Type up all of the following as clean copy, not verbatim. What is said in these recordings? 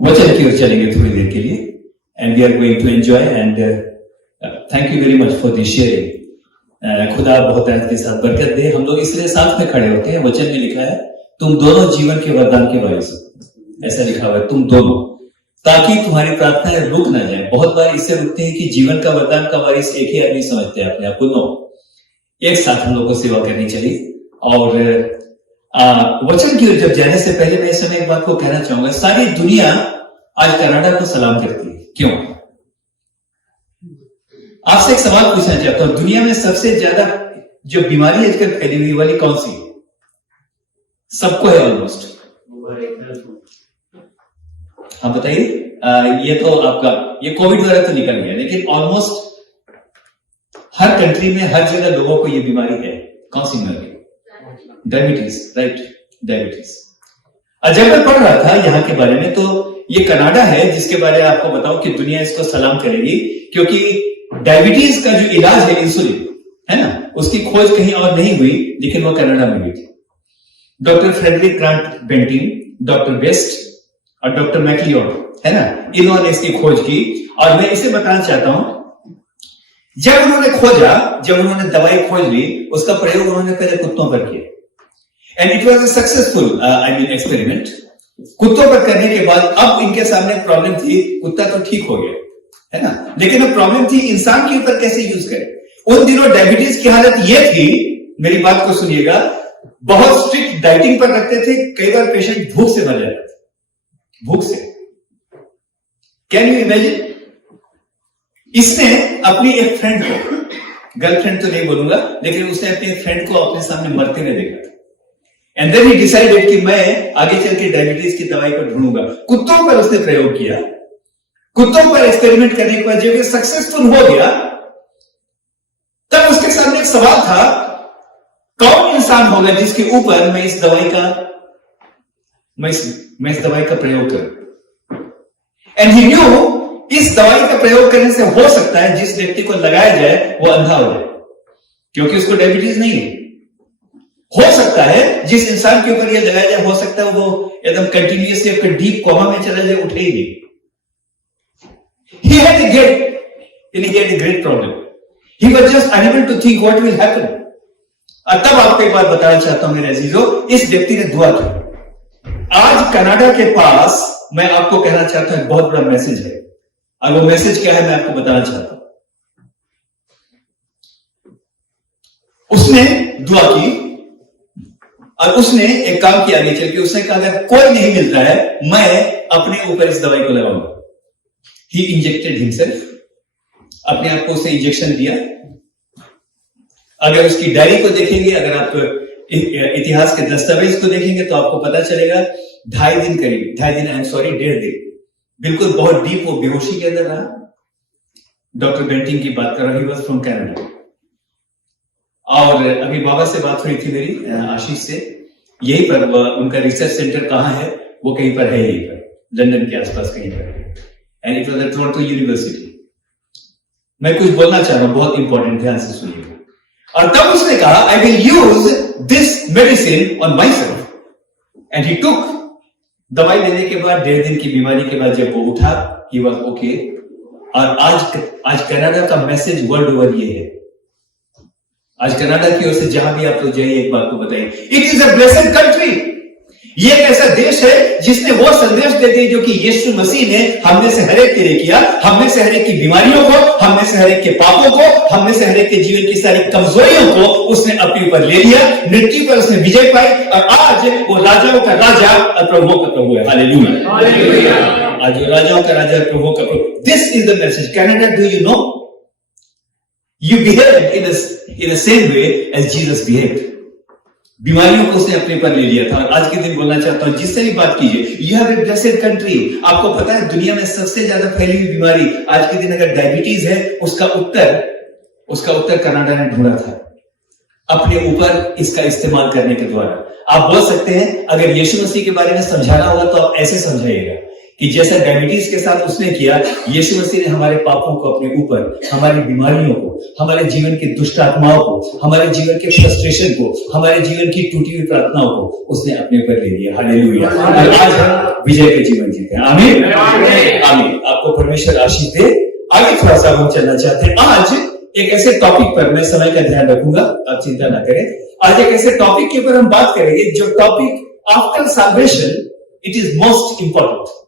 वचन की ओर चलेंगे थोड़ी देर के लिए and we are going to enjoy and thank you very much for this sharing. खुदा बहुत के साथ बरकत दे। हम लोग इसलिए साथ में खड़े होते हैं। वचन में लिखा है तुम दोनों जीवन के वरदान के वारिस हो, ऐसा लिखा हुआ है तुम दोनों, ताकि तुम्हारी प्रार्थनाएं रुक ना जाए। बहुत बार इससे रुकते हैं कि जीवन का वरदान का वारिस एक ही आदमी समझते हैं अपने आप को। नो, एक साथ हम लोग को सेवा करनी चाहिए। और वचन की ओर जब जाने से पहले मैं इस समय एक बात को कहना चाहूंगा। सारी दुनिया आज कनाडा को सलाम करती है। क्यों? आपसे एक सवाल पूछना चाहता हूं, दुनिया में सबसे ज्यादा जो बीमारी आजकल फैली हुई वाली कौन सी है? सबको है ऑलमोस्ट। हाँ बताइए। ये तो आपका ये कोविड वगैरह तो निकल गया, लेकिन ऑलमोस्ट हर कंट्री में हर जगह लोगों को ये बीमारी है। कौन सी बीमारी? Diabetes, right, diabetes. जब मैं पढ़ रहा था यहाँ के बारे में, तो ये कनाडा है जिसके बारे में आपको बताऊं कि दुनिया इसको सलाम करेगी, क्योंकि डायबिटीज का जो इलाज है इंसुलिन, है ना, उसकी खोज कहीं और नहीं हुई, लेकिन वो कनाडा में हुई थी। Doctor Frederick Grant Banting, doctor Best और डॉक्टर मैक्लियोड, है ना, इन्होंने इसकी खोज की। और मैं इसे बताना चाहता हूं, जब उन्होंने खोजा, जब उन्होंने दवाई खोज ली, उसका प्रयोग उन्होंने पहले कुत्तों पर किया and it was a successful experiment. कुत्तों पर करने के बाद अब इनके सामने प्रॉब्लम थी, कुत्ता तो ठीक हो गया, है ना, लेकिन अब प्रॉब्लम थी इंसान के ऊपर कैसे यूज करें। उन दिनों डायबिटीज की हालत यह थी, मेरी बात को सुनिएगा, बहुत स्ट्रिक्ट डाइटिंग पर रखते थे। कई बार पेशेंट भूख से मर जाते थे, भूख से। Can you imagine? इसने अपनी एक फ्रेंड को, गर्लफ्रेंड तो नहीं बोलूंगा, लेकिन उसने अपनी एक फ्रेंड को अपने सामने मरते हुए देखा था। एंड देन ही डिसाइडेड कि मैं आगे चल के डायबिटीज की दवाई को ढूंढूंगा। कुत्तों पर उसने प्रयोग किया। कुत्तों पर एक्सपेरिमेंट करने के बाद जब ये सक्सेसफुल हो गया, तब उसके सामने एक सवाल था, कौन इंसान होगा जिसके ऊपर मैं इस दवाई का प्रयोग करूं। एंड ही न्यू, इस दवाई का प्रयोग करने से हो सकता है जिस व्यक्ति को लगाया जाए वो अंधा हो जाए, क्योंकि उसको डायबिटीज नहीं है। हो सकता है जिस इंसान के ऊपर यह लगाया जाए, हो सकता है वो एकदम कंटिन्यूअसली अपने डीप कोमा में चला जाए, उठे ही नहीं। He had a great problem. He was just unable to think what will happen. और तब आपको एक बात बताना चाहता हूं मेरे अजीजों, इस व्यक्ति ने दुआ की। आज कनाडा के पास मैं आपको कहना चाहता हूं एक बहुत बड़ा मैसेज है, और वो मैसेज क्या है मैं आपको बताना चाहता हूं। उसने दुआ की और उसने एक काम किया आगे चल के। उसने कहा अगर कोई नहीं मिलता है, मैं अपने ऊपर इस दवाई को लगाऊंगा। ही इंजेक्टेड हिमसेल्फ, अपने आप को उसे इंजेक्शन दिया। अगर उसकी डायरी को देखेंगे, अगर आप इतिहास के दस्तावेज को देखेंगे, तो आपको पता चलेगा 2.5 दिन करीब, 2.5 दिन, आई एम सॉरी, 1.5 दिन, बिल्कुल बहुत डीप वो बेहोशी के अंदर रहा। डॉक्टर बेंटिंग की बात कर रहा हूं, ही वाज फ्रॉम कनाडा। और अभी बाबा से बात हुई थी मेरी, आशीष से, यहीं पर उनका रिसर्च सेंटर कहां है, वो कहीं पर है, यहीं पर लंदन के आसपास कहीं पर, and it was at Toronto university. मैं कुछ बोलना चाह रहा हूं, बहुत इंपॉर्टेंट, ध्यान से सुनिएगा। और तब उसने कहा I will use this medicine on my self, and he took. दवाई लेने के बाद 1.5 दिन की बीमारी के बाद जब वो उठा, ही वाज ओके। और आज कनाडा का मैसेज वर्ल्ड ओवर ये है। आज कनाडा की ओर से जहां भी आप लोग जाइए, एक बात को बताइए, it is a blessed country. ये एक ऐसा देश है जिसने वो संदेश दे दी जो कि यीशु मसीह ने हम में से हर एक के लिए किया। हम में से हर एक की बीमारियों को, हम में से हर एक के पापों को, हम में से हर एक के जीवन की सारी कमजोरियों को उसने अपने ऊपर ले लिया। मृत्यु पर उसने विजय पाई, और आज वो राजाओं का राजा और प्रभुओं का प्रभु है। हालेलुया। आज वो राजाओं का राजा, प्रभुओं का प्रभु। This is the message. Canada, do you know, you behaved in the same way as Jesus behaved. बीमारियों को उसने अपने पर ले लिया था। और आज के दिन बोलना चाहता हूं, जिससे भी बात कीजिए, you have a blessed country। आपको पता है दुनिया में सबसे ज्यादा फैली हुई बीमारी आज के दिन अगर डायबिटीज है, उसका उत्तर कनाडा ने ढूंढा था अपने ऊपर इसका इस्तेमाल करने के द्वारा। आप बोल सकते हैं अगर यीशु मसीह के बारे में समझाना होगा तो आप ऐसे समझाइएगा कि जैसा डायबिटीज के साथ उसने किया, यीशु मसीह ने हमारे पापों को अपने ऊपर, हमारी बीमारियों को, हमारे जीवन की दुष्ट आत्माओं को, हमारे जीवन के फ्रस्ट्रेशन को, हमारे जीवन की टूटी हुई प्रार्थनाओं को उसने अपने ऊपर ले लिया। हालेलुया। और आज हम विजय के जीवन जीते हैं। आमीन आमीन। आपको परमेश्वर आशीष दे। आगे थोड़ा सा हम चलना चाहते हैं। आज एक ऐसे टॉपिक पर, मैं समय का ध्यान रखूंगा, आप चिंता ना करें। आज एक ऐसे टॉपिक के ऊपर हम बात करेंगे जो topic after salvation it is most important.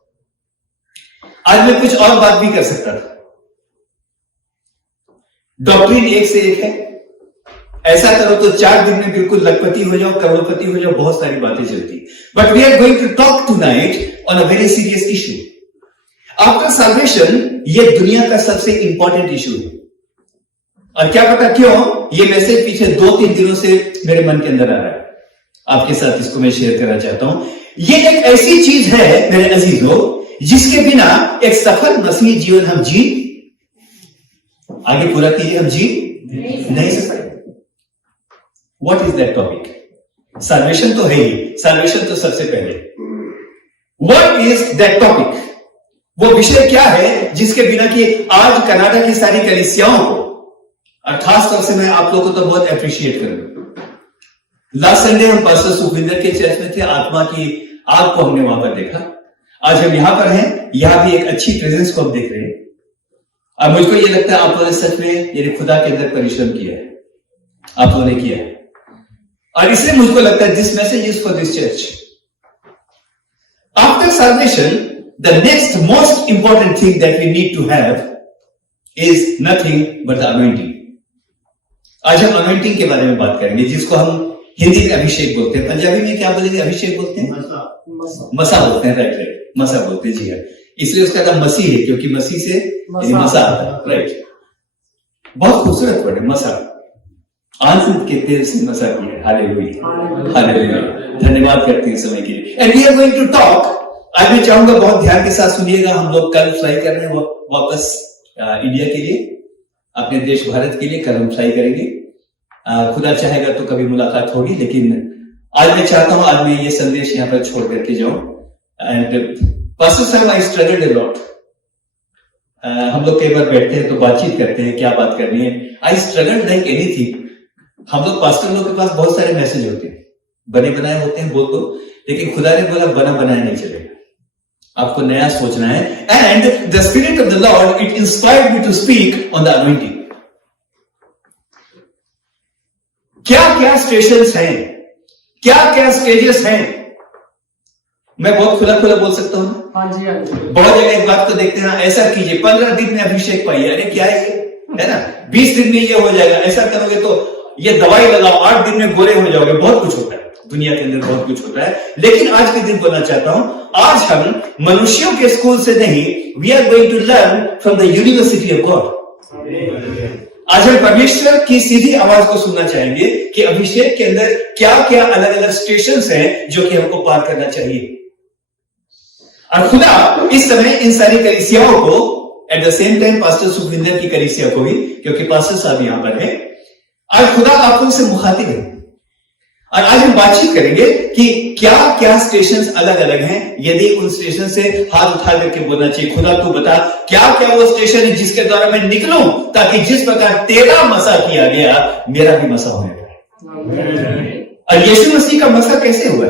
आज मैं कुछ और बात भी कर सकता था। डॉक्ट्रिन एक से एक है। ऐसा करो तो 4 दिन में बिल्कुल लखपति हो जाओ, करोड़पति हो जाओ, बहुत सारी बातें चलती। But we are going to talk tonight on a very serious issue. After salvation ये दुनिया का सबसे इंपॉर्टेंट इशू है। और क्या पता क्यों ये मैसेज पीछे 2-3 दिनों से मेरे मन के अंदर आ रहा है, आपके साथ इसको मैं शेयर करना चाहता हूं। ये एक ऐसी चीज है मेरे अजीजों, जिसके बिना एक सफल मसीही जीवन हम जी, आगे पूरा कीजिए, हम जी नहीं सकते। What is that topic? Salvation तो है ही, सैल्वेशन तो सबसे पहले। What is that topic? वो विषय क्या है जिसके बिना कि आज कनाडा की सारी कलीसियाओं को, और खास तौर से मैं आप लोगों को तो बहुत अप्रिशिएट करूंगा। लास्ट संडे हम पास्टर सुखविंदर के चर्च में थे, आत्मा की आग को हमने वहां पर देखा। आज हम यहां पर हैं, यहां भी एक अच्छी प्रेजेंस को हम देख रहे हैं। और मुझको ये लगता है आप लोगों ने सच में ये खुदा के अंदर परिश्रम किया है, आप लोगों ने किया है। और इसलिए मुझको लगता है this message is for this church. After salvation the next most important thing that we need to have is nothing but the anointing. आज हम अनॉइंटिंग के बारे में बात करेंगे, जिसको हम हिंदी में अभिषेक बोलते हैं। पंजाबी में क्या बोलेंगे? अभिषेक बोलते हैं, मसा बोलते हैं। राइट राइट, मसा बोलते हैं। जी हाँ, इसलिए उसका नाम मसीह है, क्योंकि मसीह से मसा आता है। राइट, बहुत खूबसूरत वर्ड है मसा। आनंद के तेल से मसा किया। Hallelujah hallelujah. धन्यवाद करते हैं समय के लिए। And we are going to talk. आज मैं चाहूंगा बहुत ध्यान के साथ सुनिएगा। हम लोग कल फ्लाई कर रहे हैं वापस इंडिया के लिए, अपने देश भारत के लिए। कल हम फ्लाई करेंगे। खुदा चाहेगा तो कभी मुलाकात होगी, लेकिन आज मैं चाहता हूं आज मैं ये संदेश यहां पर छोड़ करके जाऊं। एंड पास्टर साहब, आई स्ट्रगल्ड अ लॉट। हम लोग कई बार बैठते हैं तो बातचीत करते हैं, क्या बात करनी है। आई स्ट्रगल्ड लाइक एनीथिंग। हम लोग पास्टर लोग के पास बहुत सारे मैसेज होते हैं, बने बनाए होते हैं, बोल दो, लेकिन खुदा ने बोला बना बनाया नहीं चलेगा, आपको नया सोचना है। And the spirit of the Lord it inspired me to speak on the anointing. क्या क्या स्टेशंस हैं, क्या क्या स्टेजेस हैं। मैं बहुत खुला खुला बोल सकता हूं। हाँ जी, बहुत जगह एक बात को देखते हैं, ऐसा कीजिए 15 दिन में अभिषेक पाइए। अरे क्या है ये, है ना, 20 दिन में ये हो जाएगा, ऐसा करोगे तो ये दवाई लगाओ, 8 दिन में गोरे हो जाओगे। बहुत कुछ होता है दुनिया के अंदर, बहुत कुछ होता है। लेकिन आज के दिन बोलना चाहता हूं, आज हम मनुष्यों के स्कूल से नहीं, we are going to learn from the university of God. आज हम परमेश्वर की सीधी आवाज को सुनना चाहेंगे कि अभिषेक के अंदर क्या क्या अलग अलग स्टेशंस हैं जो कि हमको पार करना चाहिए। और खुदा इस समय इन सारी कलीसियाओं को, at the same time pastor Sukhwinder की कलीसिया को भी, क्योंकि पास्टर साहब यहां पर है, आज खुदा आप लोगों से मुखातिब है। और आज हम बातचीत करेंगे कि क्या क्या स्टेशंस अलग अलग हैं। यदि उन स्टेशन से हाथ उठा करके बोलना चाहिए, खुदा तू बता क्या क्या वो स्टेशन है जिसके द्वारा मैं निकलूं, ताकि जिस प्रकार तेरा मसा किया गया मेरा भी मसा होने का। और यीशु मसीह का मसा कैसे हुआ?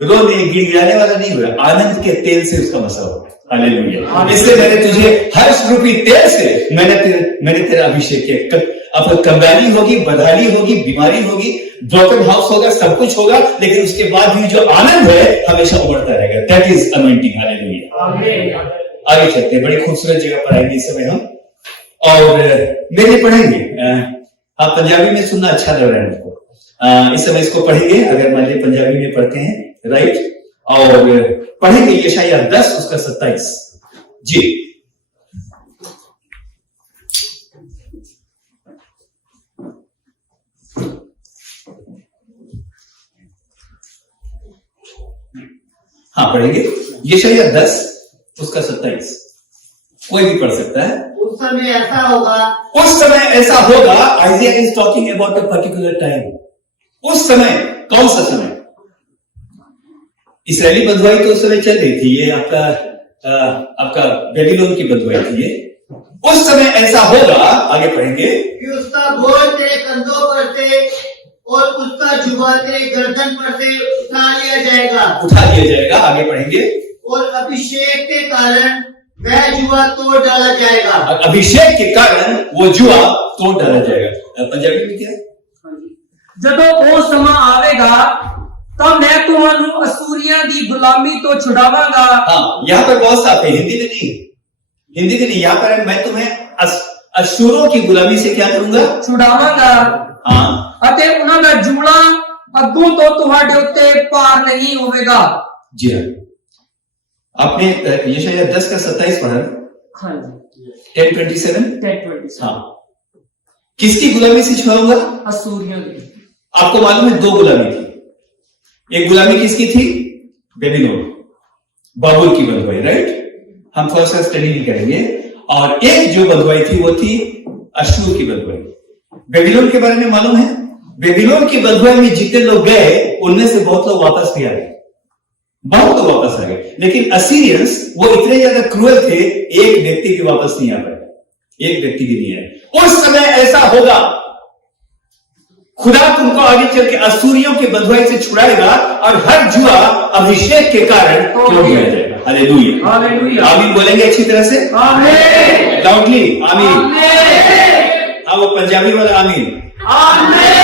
रोने गिड़गिड़ाने वाला नहीं हुआ, आनंद के तेल से उसका मसा हुआ। हालेलुया। इसलिए मैंने तुझे हर्ष रूपी तेल से मैंने तेरा अभिषेक किया। अब कंगाली होगी, बदहाली होगी, बीमारी होगी, ब्रोकन हाउस होगा, सब कुछ होगा, लेकिन उसके बाद भी जो आनंद है हमेशा उमड़ता रहेगा। That is anointing. हालेलुया। आगे चलते हैं, बड़ी खूबसूरत जगह पर आएंगे इस समय हम, और मेरे पढ़ेंगे। आप पंजाबी में सुनना अच्छा लग रहा है मुझको। इस समय इसको पढ़ेंगे, अगर मान लीजिए पंजाबी में पढ़ते हैं, राइट, और पढ़ेंगे यशायाह 10 उसका 27। जी, हाँ पढ़ेंगे यशायाह 10 उसका 27। कोई भी पढ़ सकता है। उस समय ऐसा होगा, उस समय ऐसा होगा। आइजिया is talking about a particular time. उस समय, कौन सा समय? इस्राएली बंधुआई तो उस समय चल रही थी। ये आपका आपका बेबीलोन की बंधुआई थी ये। उस समय ऐसा होगा, आगे पढ़ेंगे, कि उसका बोझ तेरे कंधों पर से और उसका जुबा तेरे गर्दन पर से उठा लिया जाएगा। उठा लिया जाएगा। आगे पढ़ेंगे, और अभिषेक के कारण वह जुआ तोड़ डाला जाएगा। और अभिषेक के कारण वो जुआ तोड़ डाला जाएगा। पंजाबी में क्या है? ਜਦੋਂ ਉਹ ਸਮਾਂ ਆਵੇਗਾ ਤਾਂ ਮੈਂ ਤੁਹਾਨੂੰ ਅਸੂਰੀਆਂ ਦੀ ਗੁਲਾਮੀ ਤੋਂ ਛੁਡਾਵਾਂਗਾ। हाँ, यहाँ पर बहुत साफ है, हिंदी में नहीं, हिंदी में नहीं, यहाँ पर है, मैं तुम्हें अशूरों की गुलामी से क्या करूंगा? ਛੁਡਾਵਾਂਗਾ हाँ, ਅਤੇ ਉਹਨਾਂ ਦਾ ਜੂਣਾ ਅੱਗੋਂ ਤੋਂ ਤੁਹਾਡੇ ਉੱਤੇ ਭਾਰ ਨਹੀਂ ਹੋਵੇਗਾ। जी हाँ। आपने यशायाह 10 का 27 पढ़ा ना? ਹਾਂਜੀ 10:27। 10:20 हाँ, किसकी गुलामी से छुड़ाऊंगा? ਅਸੂਰੀਆਂ ਦੀ। आपको मालूम है 2 गुलामी थी। एक गुलामी किसकी थी? बेबीलोन, बाबुल की बंधुआई, राइट? हम थोड़ा सा स्टडी भी करेंगे। और एक जो बंधुआई थी वो थी अशूर की बंधुआई। बेबीलोन के बारे में मालूम है? बेबीलोन की बंधुआई में जितने लोग गए उनमें से बहुत लोग वापस भी आ गए, बहुत लोग वापस आ गए। लेकिन असीरियंस वो इतने ज्यादा क्रूएल थे, एक व्यक्ति भी वापस नहीं आ पाए, एक व्यक्ति भी नहीं आए। उस समय ऐसा होगा, खुदा तुमको आगे चल के असूरियों के बंधुआई से छुड़ाएगा और हर जुआ अभिषेक के कारण तोड़ दिया जाएगा। Hallelujah, hallelujah. आमीन बोलेंगे अच्छी तरह से? आमीन, लाउडली आमीन। आमीन, हाँ, वो पंजाबी वाला आमीन। आमीन।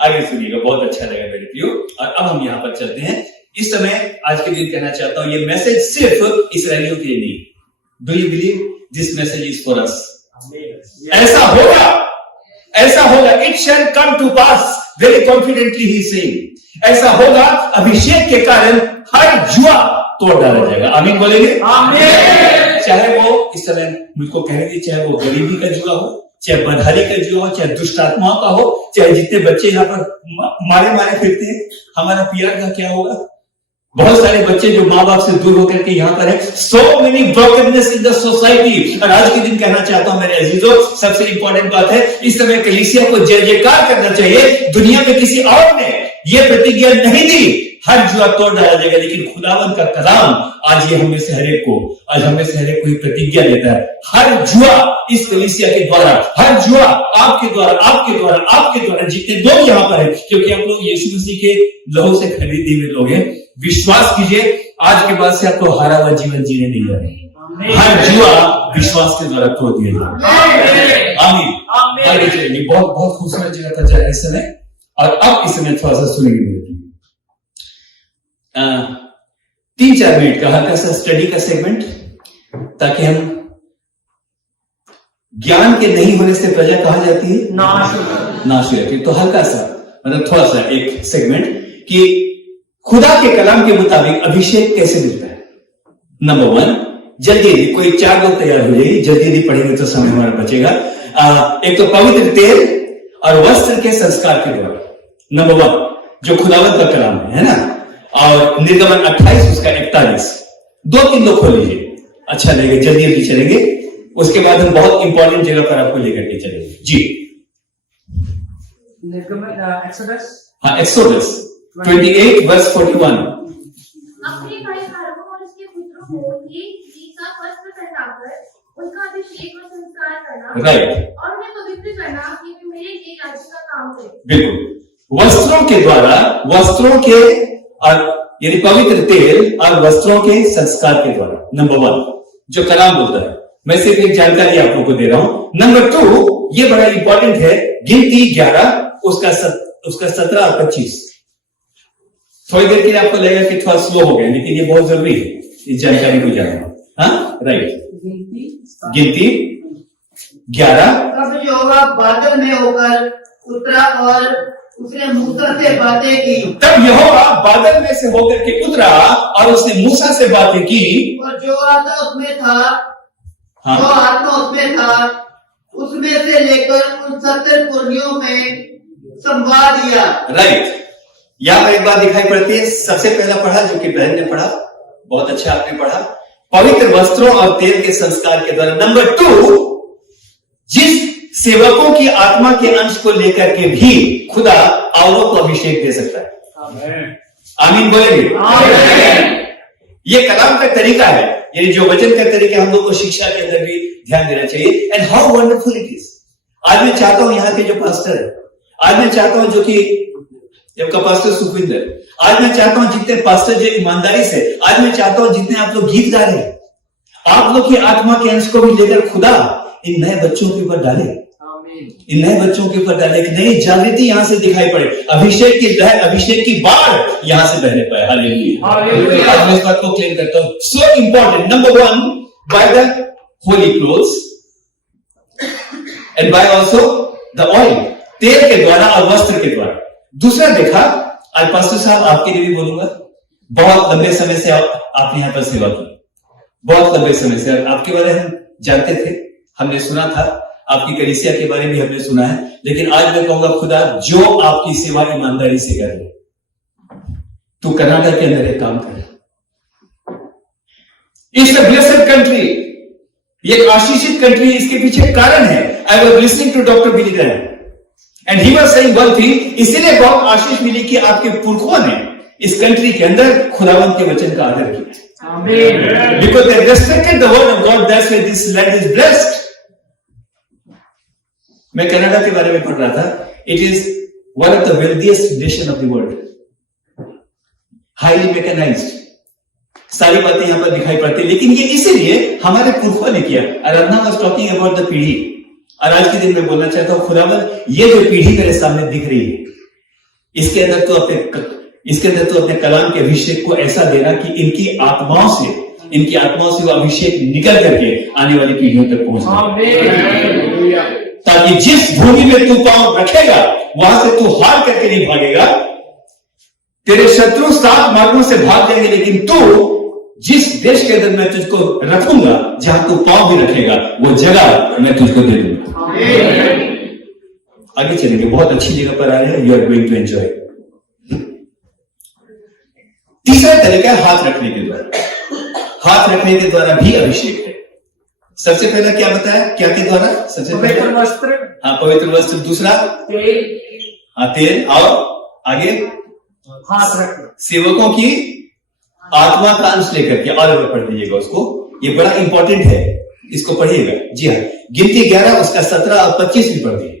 आगे सुनिएगा, बहुत अच्छा लगा मेरे प्रियो। और अब हम यहां पर चलते हैं। इस समय आज के दिन कहना चाहता हूं, ये मैसेज सिर्फ इसराइलियों के लिए नहीं। Do you believe this message is for us? ऐसा होगा, ऐसा होगा। It shall come to pass, very confidently he saying. ऐसा होगा, अभिषेक के कारण हर जुआ तोड़ डाला जाएगा। आमीन बोलेंगे? आमीन। चाहे वो इस समय मुझको कहेंगे, चाहे वो गरीबी का जुआ हो, चाहे बदहाली का जुआ हो, चाहे दुष्ट आत्माओं का हो, चाहे जितने बच्चे यहाँ पर मारे मारे फिरते हैं, हमारा पीआर का क्या होगा? बहुत सारे बच्चे जो माँ बाप से दूर होकर के यहाँ पर है। So many brokenness in the society. और आज के दिन कहना चाहता हूं मेरे अजीजों, सबसे इंपॉर्टेंट बात है, इस समय कलीसिया को जय जयकार करना चाहिए। दुनिया में किसी और ने ये प्रतिज्ञा नहीं दी, हर जुआ तोड़ डाला जाएगा, लेकिन खुदावंत का कलाम आज ये हमें से हरेक को, आज हमें से हरेक को ही प्रतिज्ञा देता है। हर जुआ इस कलीसिया के द्वारा, हर जुआ आपके द्वारा, आपके द्वारा, आपके द्वारा, जितने लोग यहाँ पर है, क्योंकि आप लोग यीशु मसीह के लहू से खरीदे हुए लोग हैं, विश्वास कीजिए, आज के बाद से आपको हारा हुआ जीवन जीने नहीं जाएगा। हर जुआ विश्वास के द्वारा तोड़ दिया जाएगा। आमीन। आगे चलिए, बहुत बहुत खूबसूरत जगह था जाए इस समय। और अब इस समय थोड़ा सा सुनेंगे 3-4 मिनट का हल्का सा स्टडी का सेगमेंट, ताकि हम ज्ञान के नहीं होने से प्रजा कहा जाती है नाश हो जाती है। तो हल्का सा, मतलब थोड़ा सा एक सेगमेंट कि खुदा के कलाम के मुताबिक अभिषेक कैसे मिलता है। नंबर 1, जल्दी कोई 4 लोग तैयार हो जाइए, जल्दी पढ़ेंगे तो समय हमारा बचेगा। एक तो पवित्र तेल और वस्त्र के संस्कार के द्वारा, नंबर 1 जो खुदावंत का कलाम है ना। और निर्गमन 28 उसका 41, 2-3 लोग खोल लीजिए, अच्छा लगेगा, जल्दी चलेंगे। उसके बाद हम बहुत इंपॉर्टेंट जगह पर आपको लेकर के चलेंगे जी। एक्सोडस, हाँ, एक्सोडस 28 वर्स 41। अपने भाई हारून और उसके पुत्रों को ये का वस्त्र पहनाकर उनका अभिषेक और संस्कार करना, राइट, और उन्हें पवित्र करना कि वे मेरे लिए याजक का काम करें। बिल्कुल, वस्त्रों के द्वारा, वस्त्रों के और यानी पवित्र तेल और वस्त्रों के संस्कार के द्वारा। नंबर 1 जो कलाम बोलता है, मैं सिर्फ एक जानकारी आप लोगों को दे रहा हूं। नंबर 2 ये बड़ा इंपॉर्टेंट है, गिनती 11 उसका 17 और 25। थोड़ी देर के लिए आपको लगेगा कि थोड़ा स्लो हो गया, लेकिन ये बहुत जरूरी है इस जानकारी को जानना। हाँ, राइट, गिनती 11। तब यहोवा बादल में होकर उतरा और उसने मूसा से बातें की। तब यहोवा बादल में से होकर के उतरा और उसने मूसा से बातें की। और जो आत्मा उसमें था, हाँ, जो आत्मा उसमें था, उसमें से लेकर उन 70 पुरनियों में संवाद दिया। राइट, यहां पर एक बात दिखाई पड़ती है। सबसे पहला पढ़ा, जो कि बहन ने पढ़ा, बहुत अच्छा आपने पढ़ा, पवित्र वस्त्रों और तेल के संस्कार के द्वारा। नंबर 2 जिस सेवकों की आत्मा के अंश को लेकर के भी खुदा औरों को अभिषेक दे सकता है। आमीन बोलेंगे। ये कलाम का तरीका है, यानी जो वचन का तरीका हम लोग को शिक्षा के अंदर भी ध्यान देना चाहिए। And how wonderful it is. आज मैं चाहता हूं यहाँ के जो पास्टर है, आज मैं चाहता हूं जो कि जबकि पास्टर सुखविंदर, आज मैं चाहता हूं जितने पास्टर जो ईमानदारी से, आज मैं चाहता हूं जितने आप लोग गीत गा रहे हैं, आप लोग की आत्मा के अंश को भी लेकर खुदा इन नए बच्चों के ऊपर डाले, इन नए बच्चों के ऊपर डाले, एक नई जागृति यहां से दिखाई पड़े, अभिषेक की लहर, अभिषेक की बाढ़ यहां से बहने पाए। हालेलुया। मैं इस बात को क्लेम करता हूं। So important, number 1, by the holy clothes and by also the oil, तेल के द्वारा और वस्त्र के द्वारा। दूसरा देखा, आज पास्टर साहब आपके लिए भी बोलूंगा, बहुत लंबे समय से आपने यहां पर सेवा की, बहुत लंबे समय से आपके बारे में हम जानते थे, हमने सुना था, आपकी कलीसिया के बारे में हमने सुना है, लेकिन आज मैं कहूंगा खुदा जो आपकी सेवा ईमानदारी से कर रहे, तू कनाडा के अंदर एक काम कर, इट्स अ ब्लेस्ड कंट्री, ये आशीषित कंट्री, इसके पीछे कारण है। I was listening to doctor Billy Graham and he was saying one thing, इसीलिए बहुत आशीष मिली कि आपके पुरखों ने इस कंट्री के अंदर खुदावंत के वचन का आदर किया। आमीन। Because they respected the word of God, that's why this land is blessed. मैं कनाडा के बारे में पढ़ रहा था, it is one of the wealthiest nation of the world, highly mechanised, सारी बातें यहां पर दिखाई पड़ती, लेकिन ये इसीलिए हमारे पुरखों ने किया। आराधना वाज टॉकिंग अबाउट द पीढ़ी, और आज के दिन में बोलना चाहता हूं खुदावंद, ये जो पीढ़ी मेरे सामने दिख रही है, इसके अंदर तो अपने कलाम के अभिषेक को ऐसा देना कि इनकी आत्माओं से वो अभिषेक निकल करके आने वाली पीढ़ियों तक पहुंच जाए, ताकि जिस भूमि में तू पांव रखेगा वहां से तू हार करके नहीं भागेगा। तेरे शत्रु 7 मार्गों से भाग जाएंगे, लेकिन तू जिस देश के अंदर मैं तुझको रखूंगा, जहां तू पांव भी रखेगा, वो जगह मैं तुझको दे दूंगा। आगे चलेंगे, बहुत अच्छी जगह पर आए हैं, you are going to enjoy. तीसरा तरीका है हाथ रखने के द्वारा। हाथ रखने के द्वारा भी अभिषेक है। सबसे पहला क्या बताया, क्या के द्वारा? सबसे पहले वस्त्र, हाँ पवित्र वस्त्र, दूसरा तेल, और आगे हाथ रखना, सेवकों की आत्मा का अंश लेकर के। और पढ़ दीजिएगा उसको, ये बड़ा इंपॉर्टेंट है, इसको पढ़िएगा। जी हाँ, गिनती 11 उसका 17 और 25 भी पढ़ दीजिए।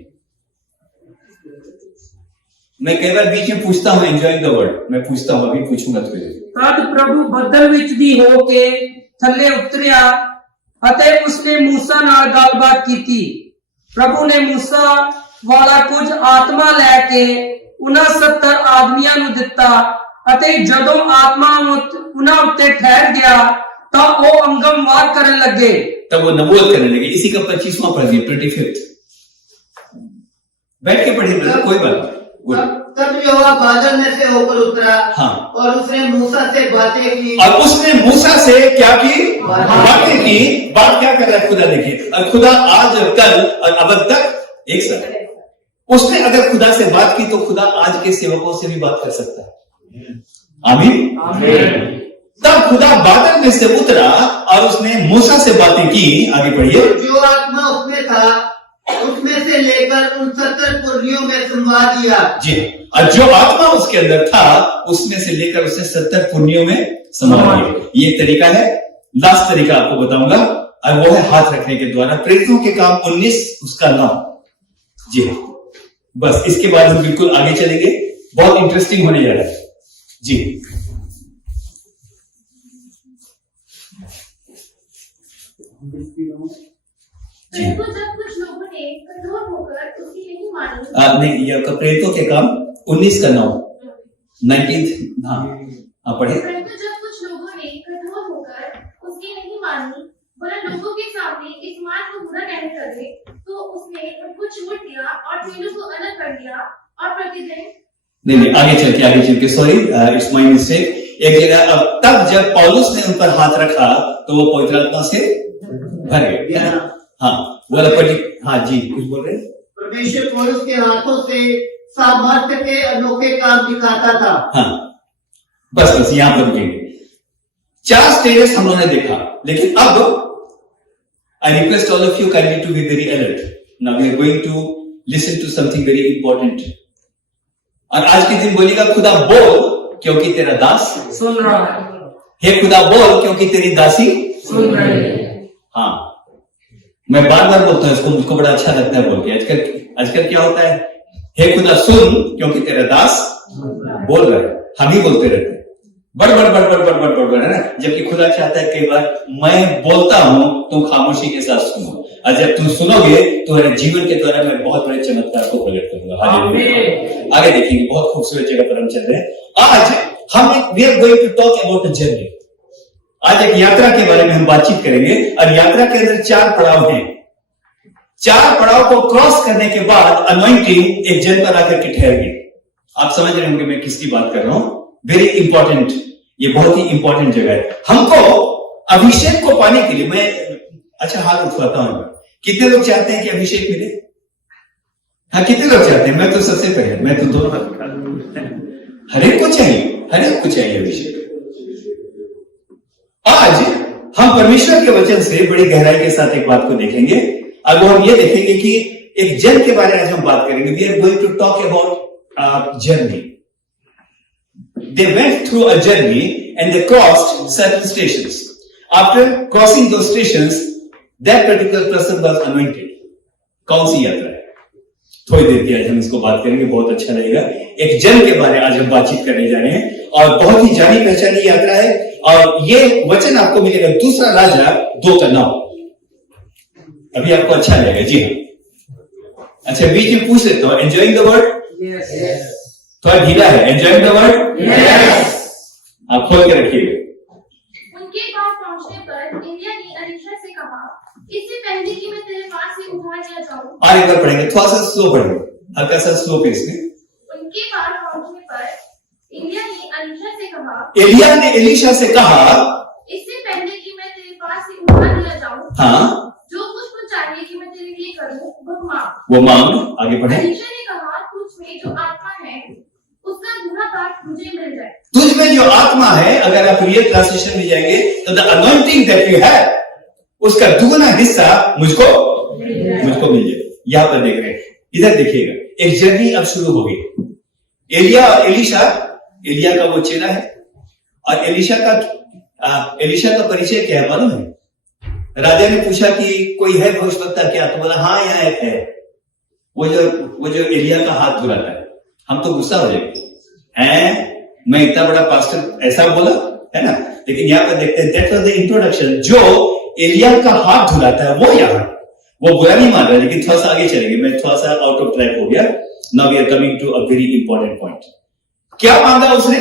मैं कई बार बीच में पूछता हूं, एंजॉयिंग द वर्ड, मैं पूछता हूं, अभी पूछूंगा तुझे। तद प्रभु ਬੱਦਲ ਵਿੱਚ ਦੀ ਹੋ ਕੇ ਥੱਲੇ ਉਤਰਿਆ ਅਤੇ ਉਸਨੇ मूसा ਨਾਲ ਗੱਲਬਾਤ ਕੀਤੀ। ਪ੍ਰਭੂ ਨੇ मूसा ਵਾਲਾ ਕੁਝ ਆਤਮਾ ਲੈ ਕੇ ਉਹਨਾਂ 70 ਆਦਮੀਆਂ ਨੂੰ ਦਿੱਤਾ ਅਤੇ ਜਦੋਂ ਆਤਮਾ ਉਹਨਾਂ ਉੱਤੇ ਠਹਿਰ ਗਿਆ ਤਾਂ ਉਹ ਅੰਗਮਵਾਰ ਕਰਨ ਲੱਗੇ। तब वो नबूवत करने लगे। इसी का 25वां पढ़ दिए, 25th। बैठ के पढ़िए ब्रदर, कोई बात नहीं। तब यहोवा बादल में से होकर उतरा, हाँ, और उसने मूसा से बातें की, और उसने मूसा से क्या की? बातें की। बात क्या कर रहा है खुदा? देखिए, और खुदा आज कल और अब तक एक साथ। उसने अगर खुदा से बात की तो खुदा आज के सेवकों से भी बात कर सकता है। आमीन, आमीन। तब खुदा बादल में से उतरा और उसने मूसा से बातें की। आगे पढ़िए। जो आत्मा उसमें था उसमें से लेकर उन 70 पुरनियों में सुनवा दिया। जी, और जो आत्मा उसके अंदर था उसमें से लेकर उसने 70 पुरनियों में समा दिया। ये तरीका है। लास्ट तरीका आपको बताऊंगा, और वो है हाथ रखने के द्वारा। प्रेरितों के काम 19 उसका 9। जी हाँ, बस इसके बाद हम बिल्कुल आगे चलेंगे, बहुत इंटरेस्टिंग होने जा रहा है। जी, परंतु जब कुछ लोगों ने कठोर होकर उसकी नहीं मानी, नहीं, यह प्रेरितों के काम 19 का 9, 19th। हाँ पढ़िए। परंतु जब कुछ लोगों ने कठोर होकर उसकी नहीं मानी, वरन लोगों के सामने इस मार्ग को बुरा कहने लगे, तो उसने उनको छोड़ दिया और चेलों को अलग कर दिया और प्रतिदिन नहीं, आगे चल के सॉरी, इट्स माय मिस्टेक। एक जगह, अब तब जब पौलुस ने उन पर हाथ रखा तो वो पवित्र आत्मा से भर गए। हाँ, वाला पढ़िए। हाँ जी, कुछ बोल रहे हैं? परमेश्वर पौलुस के हाथों से सामर्थ्य के अनोखे काम दिखाता था। हाँ, बस यहां पर रुकेंगे। 4 स्टेजेस हम लोगों ने देखा, लेकिन अब I request all of you kindly to be very alert. Now we are going to listen to something very important. और आज के दिन बोलेगा खुदा बोल क्योंकि तेरा दास सुन रहा है, हे खुदा बोल क्योंकि तेरी दासी सुन रही है। हाँ, मैं बार बार बोलता हूँ इसको, मुझको बड़ा अच्छा लगता है बोल के। आजकल क्या होता है, हे खुदा सुन क्योंकि तेरा दास बोल रहा है, हम ही बोलते रहते हैं बड़ है ना, जबकि खुदा चाहता है कई बार मैं बोलता हूं तुम खामोशी के साथ सुनो, और जब तुम सुनोगे तुम्हारे जीवन के द्वारा मैं बहुत बड़े चमत्कार को प्रकट करूंगा। हालेलुया। आगे देखेंगे, बहुत खूबसूरत जगह पर हम चल रहे हैं। आज हम we are going to talk about a journey. आज एक यात्रा के बारे में हम बातचीत करेंगे, और यात्रा के अंदर 4 पड़ाव हैं। 4 पड़ाव को क्रॉस करने के बाद अनॉइंटिंग एक जन पर आकर के ठहर गई। आप समझ रहे होंगे मैं किसकी बात कर रहा हूं। वेरी इंपॉर्टेंट, ये बहुत ही इंपॉर्टेंट जगह है। हमको अभिषेक को पाने के लिए मैं अच्छा हाथ उठवाता हूं। कितने लोग चाहते हैं कि अभिषेक मिले? हाँ, कितने लोग चाहते हैं? मैं तो सबसे पहले, मैं तो 2 हर एक को चाहिए अभिषेक। आज हम परमेश्वर के वचन से बड़ी गहराई के साथ एक बात को देखेंगे, और वो हम ये देखेंगे कि एक जन के बारे में आज हम बात करेंगे। We are going to talk about journey. They went through a journey and they crossed certain stations. After crossing those stations, that particular person was anointed. कौन सी यात्रा है? थोड़ी देर की आज हम इसको बात करेंगे, बहुत अच्छा लगेगा। एक जन के बारे में आज हम बातचीत करने जा रहे हैं, और बहुत ही जानी पहचानी यात्रा है। और ये वचन आपको मिलेगा 2 राजा 2:9। अभी आपको अच्छा लगेगा। जी हाँ, अच्छा बीच में पूछ लेता हूं, एंजॉइंग द वर्ड? Yes. थोड़ा ढीला है। Enjoying the word? Yes. आप खोल के रखिएगा। उनके पास पहुंचने पर एलिय्याह ने एलीशा से कहा, इससे पहले कि मैं तेरे पास से उठा लिया जाऊं। और एक बार पढ़ेंगे, थोड़ा सा स्लो पढ़ेंगे, हल्का सा स्लो पेस में। उनके पास पहुंचने पर एलिय्याह ने एलीशा से कहा, एलिय्याह ने एलीशा से कहा, इससे पहले कि मैं तेरे पास से उठा लिया जाऊं, हाँ, जो कुछ तू चाहिए कि मैं तेरे लिए करूं वो मांग। वो मांग। आगे पढ़े। एलीशा ने कहा, तुझ में जो आत्मा है उसका दूना पाठ मुझे मिल जाए। तुझ में जो आत्मा है, अगर आप रियल ट्रांसलेशन में जाएंगे तो the anointing that you have, उसका दुगना हिस्सा मुझको मिल जाए। यहां पर देख रहे हैं, इधर देखिएगा, एक जर्नी अब शुरू हो गई। एलिय्याह और एलीशा, एलिय्याह का वो चेला है, और एलीशा का परिचय क्या है मालूम है? राजा ने पूछा कि कोई है भविष्यवक्ता क्या? तो बोला हाँ, यहाँ एक है, वो जो एलिय्याह का हाथ धुलाता है। हम तो गुस्सा हो जाएंगे, हैं मैं इतना बड़ा पास्टर ऐसा बोला है ना, लेकिन यहां पर देखते हैं, दैट वाज द इंट्रोडक्शन। जो एलिय्याह का हाथ धुलाता है वो यहाँ, वो बुरा नहीं मान रहा, लेकिन थोड़ा सा आगे चलेंगे, मैं थोड़ा सा आउट ऑफ ट्रैक हो गया। Now we are coming to a very important point. क्या मांगा उसने?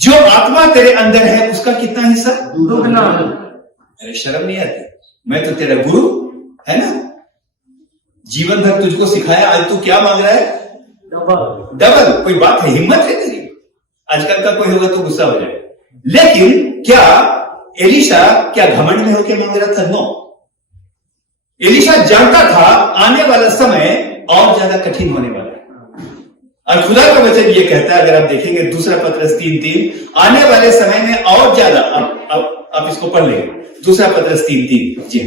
जो आत्मा तेरे अंदर है उसका कितना हिस्सा? दुगना। अरे शर्म नहीं आती? मैं तो तेरा गुरु है ना, जीवन भर तुझको सिखाया, आज तू क्या मांग रहा है? डबल। कोई बात है? हिम्मत है तेरी? आजकल का कोई होगा तो गुस्सा हो जाए। लेकिन क्या एलीशा क्या घमंड में होकर मांग रहा था? नो। एलीशा जानता था आने वाला समय और ज्यादा कठिन होने वाला है, और खुदा का वचन ये कहता है, अगर आप देखेंगे 2 पतरस 3:3, आने वाले समय में और ज्यादा। आप इसको पढ़ लेंगे, 2 पतरस 3:3। जी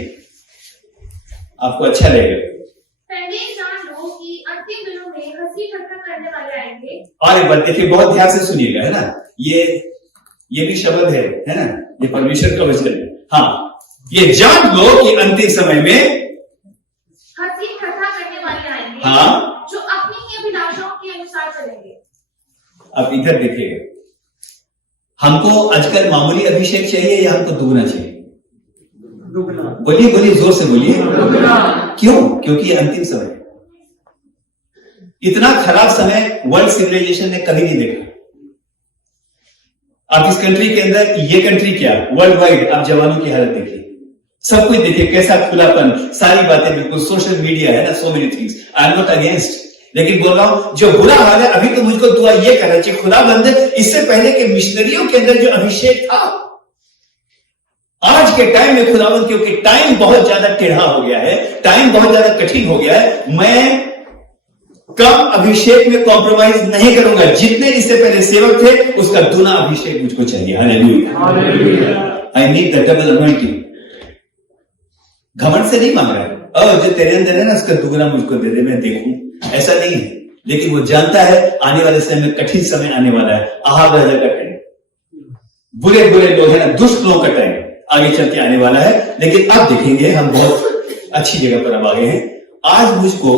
आपको अच्छा लगेगा। पहले जान लो कि अंतिम दिनों में हंसी ठट्ठा करने वाले आएंगे। और एक बात देखिए, बहुत ध्यान से सुनिएगा, है ना, ये भी शब्द है ना, ये परमेश्वर का वचन है। हाँ, ये जान लो कि अंतिम समय में हंसी ठट्ठा करने वाले आएंगे, हाँ, जो अपनी ही अभिलाषाओं के अनुसार चलेंगे। अब इधर देखिएगा, हमको आजकल मामूली अभिषेक चाहिए या हमको दुगना चाहिए? दुगना। बोलिए जोर से बोलिए। दुगना। क्यों? क्योंकि अंतिम समय, इतना खराब समय वर्ल्ड सिविलाइजेशन ने कभी नहीं देखा। आप इस कंट्री के अंदर, ये कंट्री क्या वर्ल्ड वाइड, आप जवानों की हालत देखिए, सब कुछ देखिए, कैसा खुलापन, सारी बातें बिल्कुल, सोशल मीडिया है ना, सो many things. I am not against, लेकिन बोल रहा हूं जो बुरा हाल है, अभी तो मुझको दुआ ये करना चाहिए, खुदाबंद इससे पहले के मिशनरियों के अंदर जो अभिषेक था, आज के टाइम में खुदाबंद, क्योंकि टाइम बहुत ज्यादा टेढ़ा हो गया है, टाइम बहुत ज्यादा कठिन हो गया है, मैं कम अभिषेक में कॉम्प्रोमाइज नहीं करूंगा। जितने इससे पहले सेवक थे उसका दूना अभिषेक मुझको चाहिए। Hallelujah. I need the double anointing. घमंड से नहीं मांग रहा है, और जो तेरे अंदर है ना उसका दुगना मुझको दे दे, मैं देखूं, ऐसा नहीं है। लेकिन वो जानता है आने वाले समय में कठिन समय आने वाला है। अहाब राजा का टाइम, बुरे बुरे लोग हैं ना, दुष्ट लोगों का टाइम आगे चल के आने वाला है। लेकिन अब देखेंगे, हम बहुत अच्छी जगह पर अब आ गए हैं। आज मुझको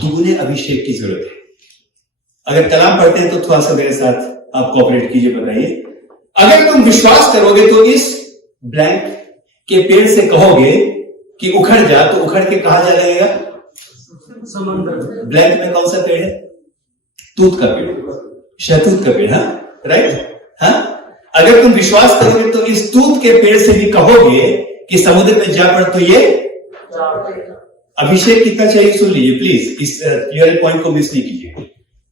दुगने अभिषेक की जरूरत है। अगर कलाम पढ़ते हैं तो थोड़ा सा मेरे साथ आप कोऑपरेट कीजिए, बताइए। अगर तुम विश्वास करोगे तो इस ब्लैंक के पेड़ से कहोगे कि उखड़ जा, तो उखड़ के कहा जा लगेगा? ब्लैंक में कौन सा पेड़ है? तूत का पेड़, शहतूत का पेड़। हाँ, राइट। हाँ, अगर तुम विश्वास करोगे तो इस तूत के पेड़ से भी कहोगे कि समुद्र में जा पड़, तो ये अभिषेक कितना चाहिए सुन लीजिए प्लीज, इस क्लियर पॉइंट को मिस नहीं कीजिए।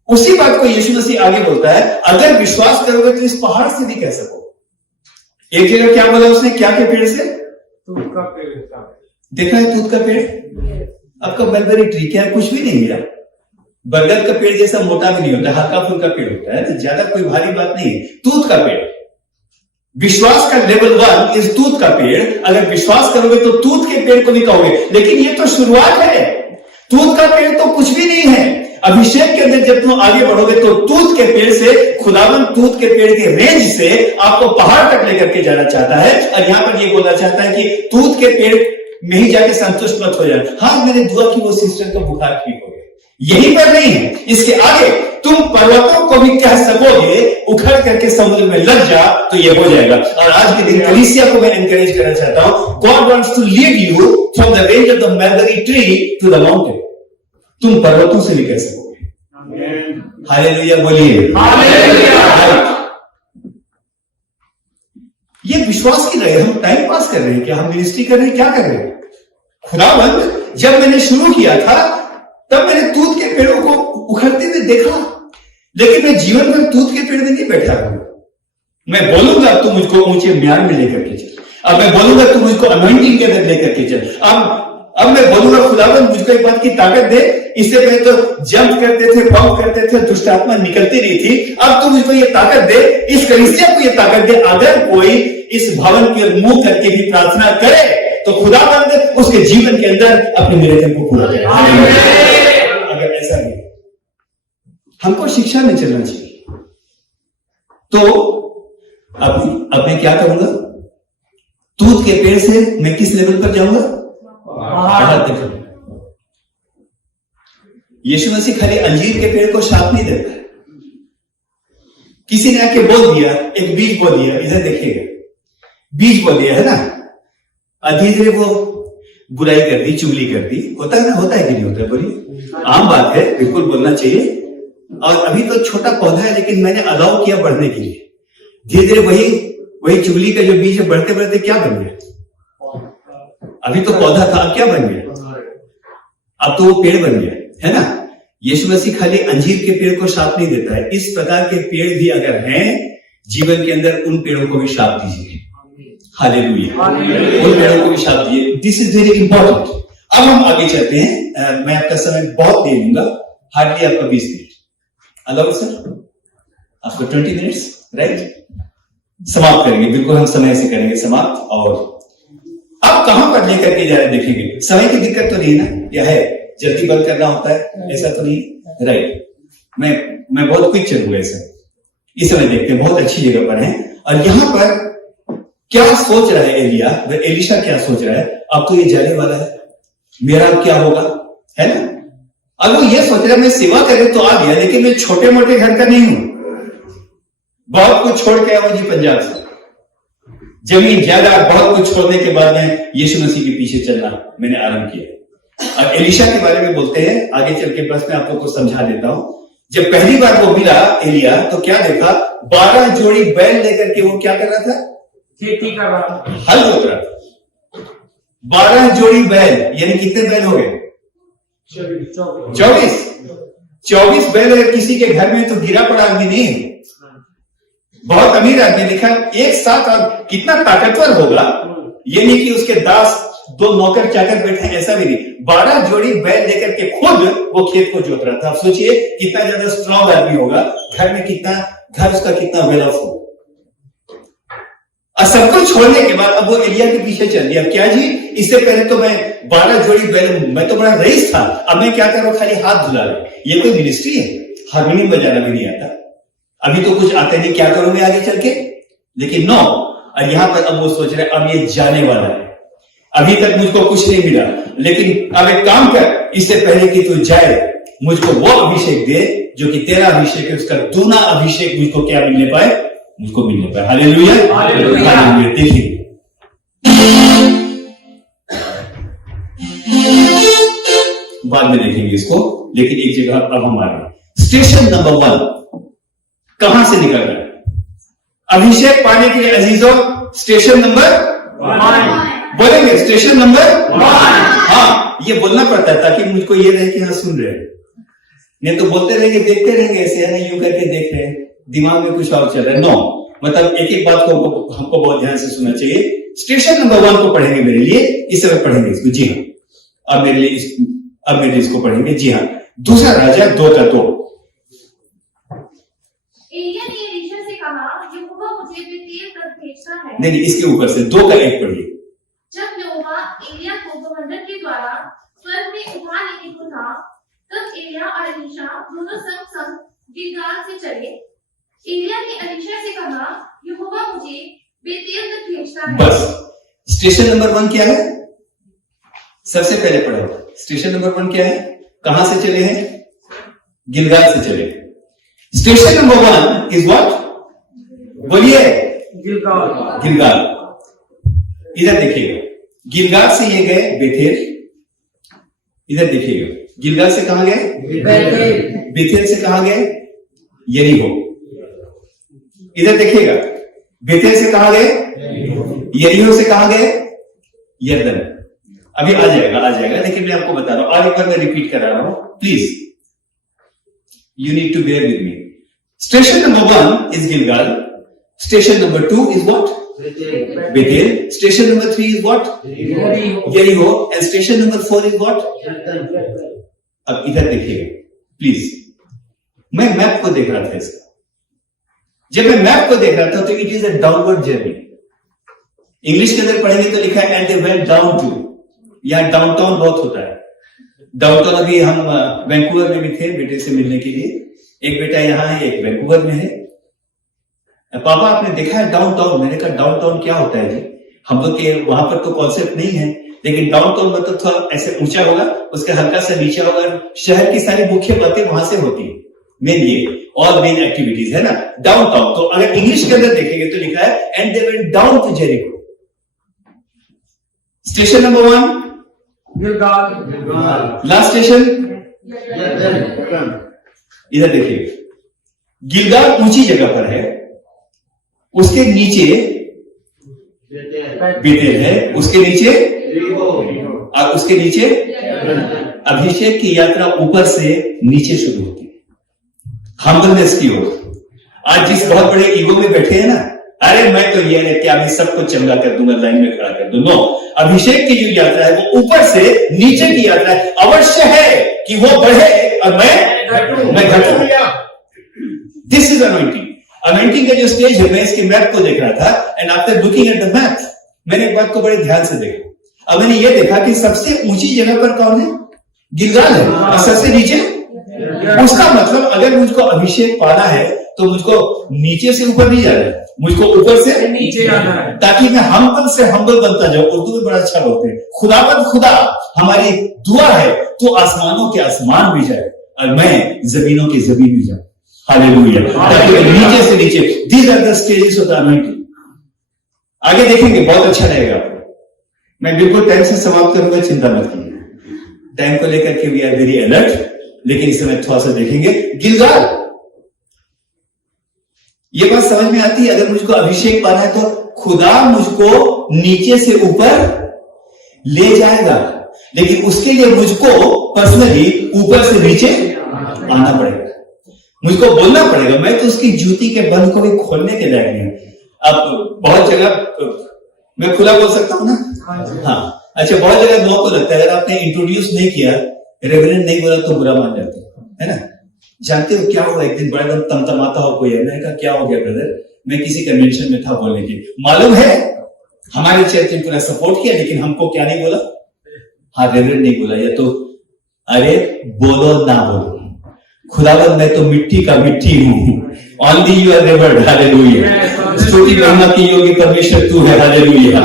उसी बात को यीशु मसीह आगे बोलता है, अगर विश्वास करोगे तो इस पहाड़ से भी कह सको। एक जगह क्या बोला उसने? क्या के पेड़ से? तूत का पेड़। देखा है तूत का पेड़? आपका मलबेरी ट्री क्या है? कुछ भी नहीं मिला। बरगद का पेड़ जैसा मोटा भी नहीं होता, हल्का फुल्का पेड़ होता है, तो ज्यादा कोई भारी बात नहीं है। तूत का पेड़, विश्वास का लेवल 1 इस तूत का पेड़। अगर विश्वास करोगे तो तूत के पेड़ को भी कहोगे, लेकिन ये तो शुरुआत है। तूत का पेड़ तो कुछ भी नहीं है। अभिषेक के अंदर जब तुम आगे बढ़ोगे तो तूत के पेड़ से, खुदावन तूत के पेड़ के रेंज से आपको पहाड़ तक लेकर के जाना चाहता है। और यहां पर ये बोलना चाहता है कि तूत के पेड़ में ही जाके संतुष्ट मत हो जाए। हाँ, मैंने दुआ की वो सिस्टर का बुखार ठीक हो गया, यही पर नहीं है, इसके आगे तुम पर्वतों को भी कह सकोगे उखड़ करके समुद्र में लग जा, तो ये हो जाएगा। और आज के दिन कलीसिया को मैं एनकरेज करना चाहता हूं, God wants to lead you from the range of the mulberry tree to the mountain. तुम पर्वतों से भी कह सकोगे। हालेलुया बोलिए। ये विश्वास की रहे, हम टाइम पास कर रहे हैं क्या? हम मिनिस्ट्री कर रहे हैं, क्या कर रहे हैं? खुदावंद, जब मैंने शुरू किया था तब मैंने तूत के पेड़ों को उखड़ते हुए देखा, लेकिन मैं जीवन में तूत के पेड़ में नहीं बैठा हूं। मैं बोलूंगा तू मुझको ऊंचे म्यार में लेकर के चल, अब मैं बोलूंगा तू मुझको अनॉइंटिंग के अंदर लेकर के चल, अब मैं बोलूंगा खुदावंद मुझको एक बात की ताकत दे। इससे पहले तो जंप करते थे, पंप करते थे, दुष्ट आत्मा निकलती नहीं थी, अब तू मुझको ये ताकत दे, इस कलीसिया को ये ताकत दे। अगर कोई इस भवन के मुंह करके भी प्रार्थना करे तो खुदावंद उसके जीवन के अंदर अपने मिरेकल को पूरा करे। अगर ऐसा नहीं, हमको शिक्षा में चलना चाहिए। तो अब मैं क्या करूंगा? तूत के पेड़ से मैं किस लेवल पर जाऊंगा? पहाड़ तक। यीशु मसीह खाली अंजीर के पेड़ को शाप नहीं देता है। किसी ने आके बोल दिया, एक बीज बोल दिया, इधर देखिएगा, बीज बोल दिया है ना, धीरे धीरे वो बुराई कर दी, चुगली कर दी। होता है ना? होता है कि नहीं होता? बोलिए, आम बात है, बिल्कुल बोलना चाहिए। और अभी तो छोटा पौधा है, लेकिन मैंने अलाउ किया बढ़ने के लिए। धीरे धीरे वही चुगली का जो बीज है बढ़ते बढ़ते क्या बन गया? अभी तो पौधा था, अब क्या बन गया? अब तो वो पेड़ बन गया, है ना? यीशु मसीह खाली अंजीर के पेड़ को शाप नहीं देता है। इस प्रकार के पेड़ भी अगर हैं जीवन के अंदर, उन पेड़ों को भी शाप दीजिए। हालेलुया, उन पेड़ों को भी शाप दीजिए। This is very important. अब हम आगे चलते हैं। मैं आपका समय बहुत दे दूंगा, हार्डली आपका 20 मिनट। अलाउ सर, आपको 20 मिनट्स, राइट? समाप्त करेंगे, बिल्कुल हम समय से करेंगे समाप्त। और अब कहां पर लेकर के जा रहे देखेंगे। समय की दिक्कत तो नहीं ना, या है? जल्दी बंद करना होता है, ऐसा तो नहीं, राइट? मैं बहुत क्विक चलूंगा ऐसा। इस समय देखते हैं, बहुत अच्छी जगह पर है। और यहां पर क्या सोच रहा है एलिया, एलिशा क्या सोच रहा है? अब तो ये जाने वाला है, मेरा अब क्या होगा, है ना? अब वो ये सोच रहा है मैं सेवा करे तो आ गया, लेकिन मैं छोटे मोटे घर का नहीं हूं। बहुत कुछ छोड़ के आया जी पंजाब से, जमीन जायदाद बहुत कुछ छोड़ने के बाद में यीशु मसीह के पीछे चलना मैंने आरंभ किया। अब एलिशा के बारे में बोलते हैं, आगे चल के बस मैं आप लोग को समझा देता हूं। जब पहली बार वो मिला एलिया, तो क्या देखा? 12 जोड़ी बैल लेकर के वो क्या कर रहा था? खेती कर रहा था, हल जोत रहा था। 12 जोड़ी बैल, यानी कितने बैल हो गए? 24 बैल। अगर किसी के घर में तो गिरा पड़ा आदमी नहीं है, बहुत अमीर आदमी लिखा एक साथ। और कितना ताकतवर होगा, ये नहीं कि उसके दास 2 नौकर चाकर बैठे, ऐसा भी नहीं। 12 जोड़ी बैल लेकर के खुद वो खेत को जोत रहा था। आप सोचिए कितना ज्यादा स्ट्रॉन्ग आदमी होगा, घर में कितना, घर उसका कितना वेल ऑफ होगा। और सब कुछ छोड़ने के बाद अब वो एलिया के पीछे चल दिया। क्या जी? इससे पहले तो मैं 12 जोड़ी बैल, मैं तो बड़ा रईस था, अब मैं क्या कर रहा हूं, खाली हाथ धुला रहा हूं। ये कोई मिनिस्ट्री है? हारमोनियम बजाना भी नहीं आता, अभी तो कुछ आता नहीं, क्या करूं मैं आगे चल के? लेकिन नो, और यहां पर अब वो सोच रहे अब ये जाने वाला है, अभी तक मुझको कुछ नहीं मिला, लेकिन अब एक काम कर, इससे पहले कि तू जाए मुझको वो अभिषेक दे जो कि तेरा अभिषेक है, उसका दूना अभिषेक मुझको क्या मिलने पाए, मुझको मिलने पाए। Hallelujah, hallelujah. देखिए बाद में देखेंगे इसको, लेकिन एक जगह अब हम आ रहे। स्टेशन नंबर 1 कहां से निकल रहा है? अभिषेक पाने के लिए अजीजों, स्टेशन नंबर 1 बोलेंगे, स्टेशन नंबर 1। हाँ, ये बोलना पड़ता है ताकि मुझको ये रहे कि हाँ सुन रहे हैं, नहीं तो बोलते रहेंगे, देखते रहेंगे, ऐसे है ना, यूं करके देख रहे हैं, दिमाग में कुछ और चल रहा है। नो, मतलब एक एक बात को हमको बहुत ध्यान से सुनना चाहिए। स्टेशन नंबर 1 को पढ़ेंगे मेरे लिए, इस समय पढ़ेंगे इसको, जी हाँ, अब मेरे लिए इसको पढ़ेंगे, जी हाँ। दूसरा राजा 2:2। एलिय्याह ने एलीशा से कहा, यहोवा मुझे बेतेल तक भेजता है। नहीं, इसके ऊपर से 2 का 1 पढ़िए। जब यहोवा एलिय्याह को घमंड के द्वारा स्वर्ग में उठा लेने को था, तब एलिय्याह और एलीशा दोनों संग संग गिलगाल से चले। एलिय्याह ने एलीशा से कहा, यहोवा मुझे बेतेल तक भेजता है। बस स्टेशन नंबर 1 क्या है? सबसे पहले पढ़ो, स्टेशन नंबर 1 क्या है? कहां से चले हैं? गिलगाल से चले। Station number 1 is what? बोलिए, गिलगाल। इधर देखिएगा, गिलगाल से ये गए बेथेल। इधर देखिएगा, गिलगाल से कहां गए? बेथेल से कहां गए? यरीहो। इधर देखिएगा, बेथेल से कहां गए? यरीहो से कहां गए? यरदन। अभी आ जाएगा, लेकिन मैं आपको बता रहा हूं, और एक बार मैं रिपीट करा रहा हूं, please you need to bear with me. Station number 1 is Gilgal, station number 2 is what? Bethel. Station number 3 is what? यरीहो। And station number 4 is what? अब इधर देखिएगा प्लीज, मैं मैप को देख रहा था इसका, जब मैं मैप को देख रहा था तो it is a downward journey. English के अंदर पढ़ेंगे तो लिखा है and they went down to, यहां डाउनटाउन बहुत होता है। डाउनटाउन अभी हम वैंकूवर में भी थे बेटे से मिलने के लिए, एक बेटा यहां है, एक वैंकूवर में है। पापा आपने देखा है डाउनटाउन? मैंने कहा डाउनटाउन क्या होता है जी, हम लोग के वहां पर तो कॉन्सेप्ट नहीं है, लेकिन डाउनटाउन मतलब थोड़ा ऐसे ऊंचा होगा, उसका हल्का सा नीचे होगा, शहर की सारी मुख्य बातें वहां से होती है, मेन ये ऑल मेन एक्टिविटीज है ना डाउनटाउन। तो अगर इंग्लिश के अंदर देखेंगे तो लिखा है and they went down to Jericho. Station number 1 Gilgal, last station इधर देखिए, गिलगाल ऊंची जगह पर है, उसके नीचे बेतेल है, उसके नीचे और उसके नीचे अभिषेक की यात्रा ऊपर से नीचे शुरू होती है, हम्बलनेस की ओर। आज जिस बहुत बड़े ईगो में बैठे हैं ना, अरे मैं तो ये है क्या मैं सबको चंगा कर दूंगा, लाइन में खड़ा कर दूंगा। अभिषेक की जो यात्रा है वो ऊपर से नीचे की यात्रा है। अवश्य है कि वो बढ़े और मैं घटूं। This is anointing. अनॉइंटिंग का जो स्टेज है, मैं इसके मैप को देख रहा था and after looking at the map मैंने एक बात को बड़े ध्यान से देखा। अब मैंने ये देखा कि सबसे ऊंची जगह पर कौन है? गिलगाल है, और सबसे नीचे उसका मतलब अगर मुझको अभिषेक पाना है तो मुझको नीचे से ऊपर नहीं जाना है, मुझको ऊपर से नीचे आना है, ताकि मैं हम्बल से हम्बल बनता जाऊं। उर्दू में बड़ा अच्छा बोलते हैं, खुदाबंद खुदा हमारी दुआ है तो आसमानों के आसमान भी जाए और मैं जमीनों की जमीन भी जाऊं। हालेलुया। ताकि नीचे से नीचे, these are the stages of the anointing. आगे देखेंगे, बहुत अच्छा रहेगा। मैं बिल्कुल टाइम से समाप्त करूंगा, चिंता मत कीजिए। टाइम को लेकर के वी आर वेरी अलर्ट, लेकिन इस समय थोड़ा सा देखेंगे गिलगाल। ये बात समझ में आती है, अगर मुझको अभिषेक पाना है तो खुदा मुझको नीचे से ऊपर ले जाएगा, लेकिन उसके लिए मुझको पर्सनली ऊपर से नीचे आना पड़ेगा, मुझको बोलना पड़ेगा। मैं तो उसकी जूती के बंद को भी खोलने के लायक नहीं। अब बहुत जगह मैं खुला बोल सकता हूं ना? हाँ, अच्छा, बहुत जगह लोगों को लगता है अगर आपने इंट्रोड्यूस नहीं किया, रेवरेंड नहीं बोला तो बुरा मान जाते है ना। जानते हो क्या हुआ, एक दिन बड़ा एकदम तमतमाता हो कोई है, मैंने कहा क्या हो गया ब्रदर? मैं किसी कन्वेंशन में था बोलने की, मालूम है हमारे चर्च ने पूरा सपोर्ट किया, लेकिन हमको क्या नहीं बोला? हाँ रेवरेंड नहीं बोला, या तो अरे बोलो ना बोलो, खुदावंद मैं तो मिट्टी का मिट्टी हूं, only you are reverend, hallelujah. स्तुति महिमा की योग्य परमेश्वर तू है, हालेलुया।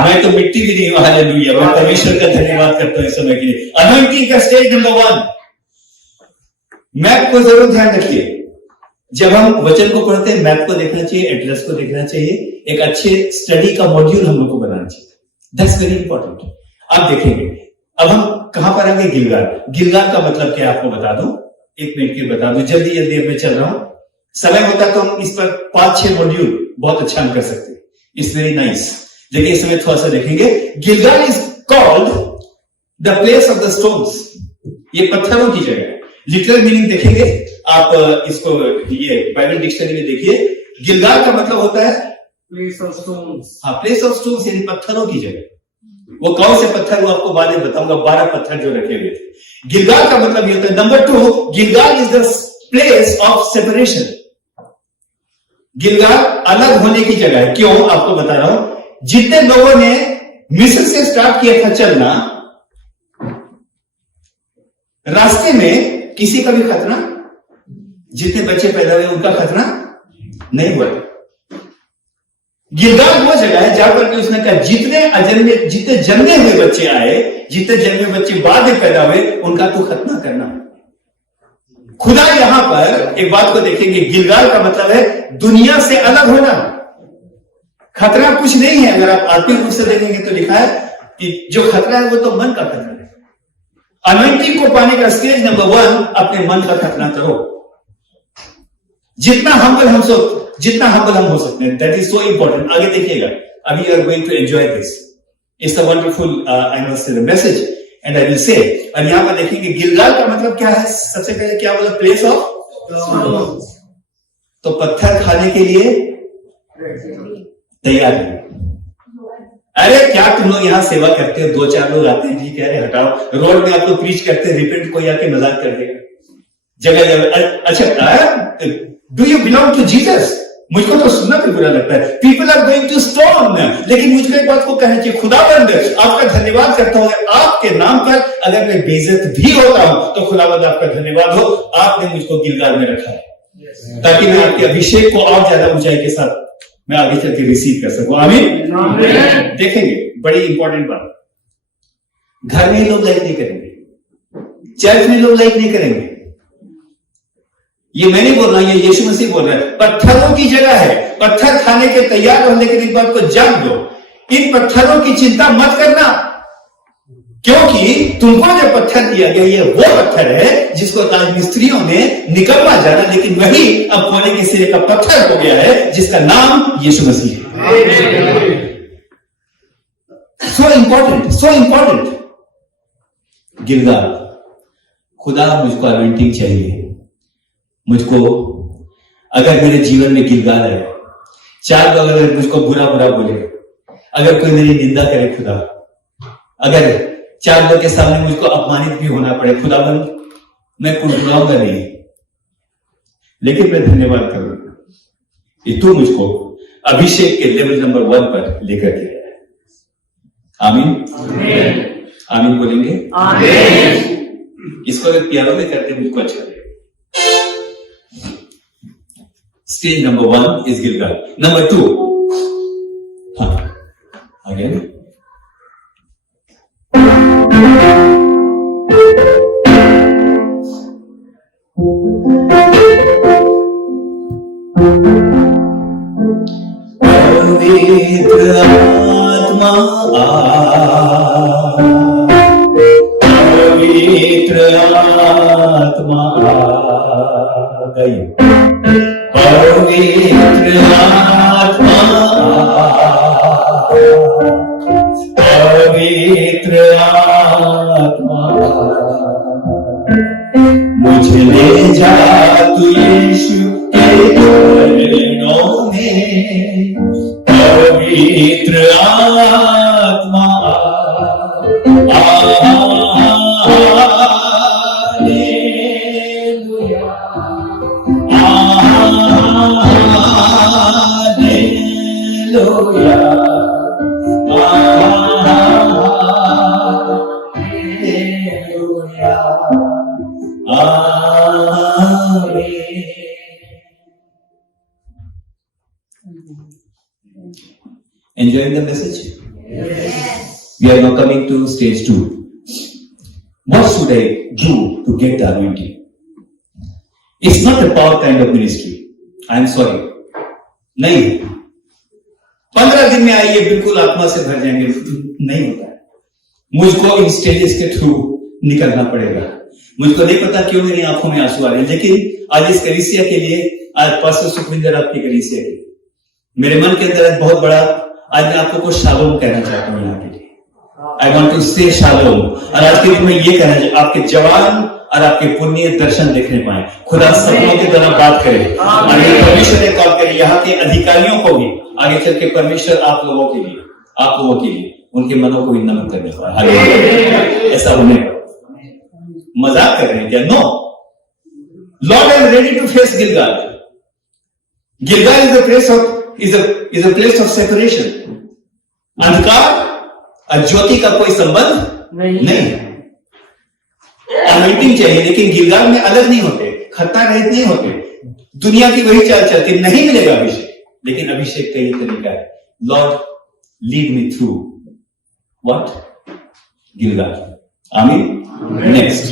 मैं तो मिट्टी भी नहीं हूं, हालेलुया। मैं परमेश्वर का धन्यवाद करता हूं इस समय के लिए। अनॉइंटिंग का स्टेज नंबर 1, मैप को जरूर ध्यान रखिए। जब हम वचन को पढ़ते हैं मैप को देखना चाहिए, एड्रेस को देखना चाहिए, एक अच्छे स्टडी का मॉड्यूल हम लोग को बनाना चाहिए, दैट्स वेरी इंपॉर्टेंट। अब देखेंगे, अब हम कहां पर आएंगे, गिलगाल। गिलगाल का मतलब क्या आपको बता दूं, 1 मिनट के बता दूं, जल्दी जल्दी मैं चल रहा हूं, समय होता तो हम इस पर 5-6 मॉड्यूल बहुत अच्छा हम कर सकते हैं, इट्स वेरी नाइस। लेकिन इस समय थोड़ा सा देखेंगे। Gilgal is called the place of the stones, ये पत्थरों की जगह है। लिटरल मीनिंग देखेंगे आप, इसको ये बाइबल डिक्शनरी में देखिए, गिलगाल का मतलब होता है प्लेस ऑफ स्टोन्स। हाँ, प्लेस ऑफ स्टोन्स यानी पत्थरों की जगह। वो कौन से पत्थर, वो आपको बाद में बताऊंगा, 12 पत्थर जो रखे हुए थे। गिलगाल का मतलब ये होता है। Number 2, Gilgal is the place of separation. Gilgal अलग होने की जगह है। क्यों, आपको बता रहा हूं। जितने लोगों ने मिस्र से स्टार्ट किया था चलना, रास्ते में किसी का भी खतरा, जितने बच्चे पैदा हुए उनका खतरा नहीं हुआ। गिलगाल वो जगह है जहां पर कि उसने कहा जितने जन्मे हुए बच्चे आए, जितने जन्मे बच्चे बाद में पैदा हुए, उनका तो खतना करना। खुदा यहां पर एक बात को देखेंगे, गिलगाल का मतलब है दुनिया से अलग होना। खतरा कुछ नहीं है। अगर आप आत्मिक रूप से देखेंगे तो लिखा है कि जो खतरा है वो तो मन का खतरा है। अनॉइंटिंग को पाने का स्टेज नंबर 1, अपने मन का खतना करो। जितना हम्बल हम हो सकते हैं, दैट इज सो इंपॉर्टेंट। आगे देखिएगा, अभी you are going to enjoy this, it's a wonderful I must say the message and I will say. और यहां पर देखेंगे गिलगाल का मतलब क्या है। सबसे पहले क्या बोला, प्लेस ऑफ, तो पत्थर खाने के लिए तैयार है। अरे क्या तुम लोग यहाँ सेवा करते हो, 2-4 लोग आते हैं जी, कह रहे हटाओ, रोड में आप लोग प्रीच करते हैं, रिपेंट कोई आके मजाक कर देगा जगह जगह। अच्छा, do you belong to Jesus? मुझको तो सुनना भी बुरा लगता है, people are going to stone. लेकिन मुझको एक बात को कहना चाहिए, खुदावंद आपका धन्यवाद करता हूं, आपके नाम पर अगर मैं बेइज्जत भी होता हूं तो खुदावंद आपका धन्यवाद हो, आपने मुझको गिलगाल में रखा है ताकि मैं आपके अभिषेक को और ज्यादा ऊंचाई के साथ मैं आगे चल के रिसीव कर सकूं। आमीन। देखेंगे, बड़ी इंपॉर्टेंट बात, घर में लोग लाइक नहीं करेंगे, चर्च में लोग लाइक नहीं करेंगे। ये मैं नहीं बोल रहा, ये यीशु मसीह बोल रहा है। पत्थरों की जगह है, पत्थर खाने के तैयार हो, लेकिन एक बात को जान लो, इन पत्थरों की चिंता मत करना, क्योंकि तुमको जो पत्थर दिया गया ये वो पत्थर है जिसको राजमिस्त्रियों ने निकलवा जाना, लेकिन वही अब कोने के सिरे का पत्थर हो गया है जिसका नाम यीशु मसीह है। So important Gilgal. खुदा मुझको अनॉइंटिंग चाहिए, मुझको अगर मेरे जीवन में गिलगाल है, 4 लोग अगर मुझको बुरा बोले, अगर कोई मेरी निंदा करे, खुदा अगर 4 लोग के सामने मुझको अपमानित भी होना पड़े, खुदावंद मैं कुड़कुड़ाऊंगा नहीं, लेकिन मैं धन्यवाद करूंगा कि तू मुझको अभिषेक के लेवल नंबर 1 पर लेकर के आया। आमीन, आमीन बोलेंगे। आमीन। इसको अगर प्यारों में करते मुझको अच्छा लगेगा। Stage number 1 is Gilgal. Number 2, हाँ आगे पवित्र आत्मा पवित्र आत्मा गई, पवित्र आत्मा पवित्र आत्मा मुझे ले जा तू यीशु के चरणों में, पवित्र आत्मा Enjoying the message? We are now coming to stage 2. What should I do to get the anointing? It's not a power kind of ministry. I am sorry. नहीं, 15 दिन में आइए बिल्कुल आत्मा से भर जाएंगे, नहीं होता है। मुझको इन स्टेजेस के थ्रू निकलना पड़ेगा। मुझको नहीं पता क्यों मेरी आंखों में आंसू आ रहे हैं, लेकिन आज इस कलीसिया के लिए, आज पास्टर सुखविंदर आपकी कलीसिया के, मेरे मन के अंदर बहुत बड़ा, आज मैं आपको कुछ शालोम कहना चाहता हूं यहाँ पे। आई वॉन्ट टू से शालोम। और आज के दिन में ये कहना चाहिए, आपके जवान और आपके पुण्य दर्शन देखने पाए, खुदा सपनों की तरह बात करे, और ये परमेश्वर ने कॉल करे यहाँ के अधिकारियों को भी आगे चल के परमेश्वर आप लोगों के लिए उनके मनों को भी नमन करने पाए। ऐसा होने का मजाक कर रहे हैं क्या? No, Lord I am ready to face Gilgal. Gilgal is a place of separation. अंधकार और ज्योति का कोई संबंध नहीं है। अनॉइंटिंग चाहिए, लेकिन गिलगाल में अलग नहीं होते, खतरा रहित नहीं होते। दुनिया की वही चाल चलती, नहीं मिलेगा अभिषेक, लेकिन अभिषेक का ये तरीका है, Lord lead me through what? Gilgal. आमीन। नेक्स्ट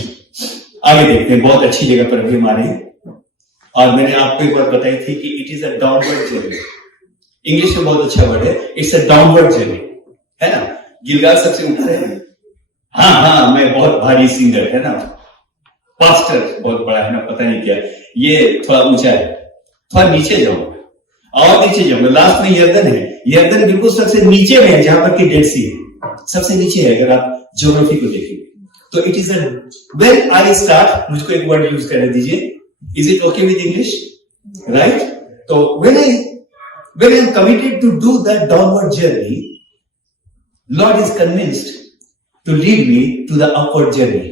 आगे देखते हैं। बहुत अच्छी जगह पर अभी हमारे, और मैंने आपको एक बात बताई थी कि it is a downward journey. English में बहुत अच्छा वर्ड है, इट्स अ डाउनवर्ड जर्नी, है ना। गिलगाल सबसे ऊपर है। हाँ, मैं बहुत भारी सिंगर, है ना, पास्टर बहुत बड़ा है ना, पता नहीं क्या, ये थोड़ा ऊंचा है, थोड़ा नीचे जाऊंगा और नीचे जाऊंगा। लास्ट में यर्दन है, यर्दन बिल्कुल सबसे नीचे में है, जहां पर कि डेड सी है, सबसे नीचे है अगर आप ज्योग्राफी को देखेंगे तो। It is when I start, मुझको एक वर्ड यूज करने दीजिए, is it okay with English, right? तो when I am committed to do that downward journey, Lord is convinced to lead me to the upward journey।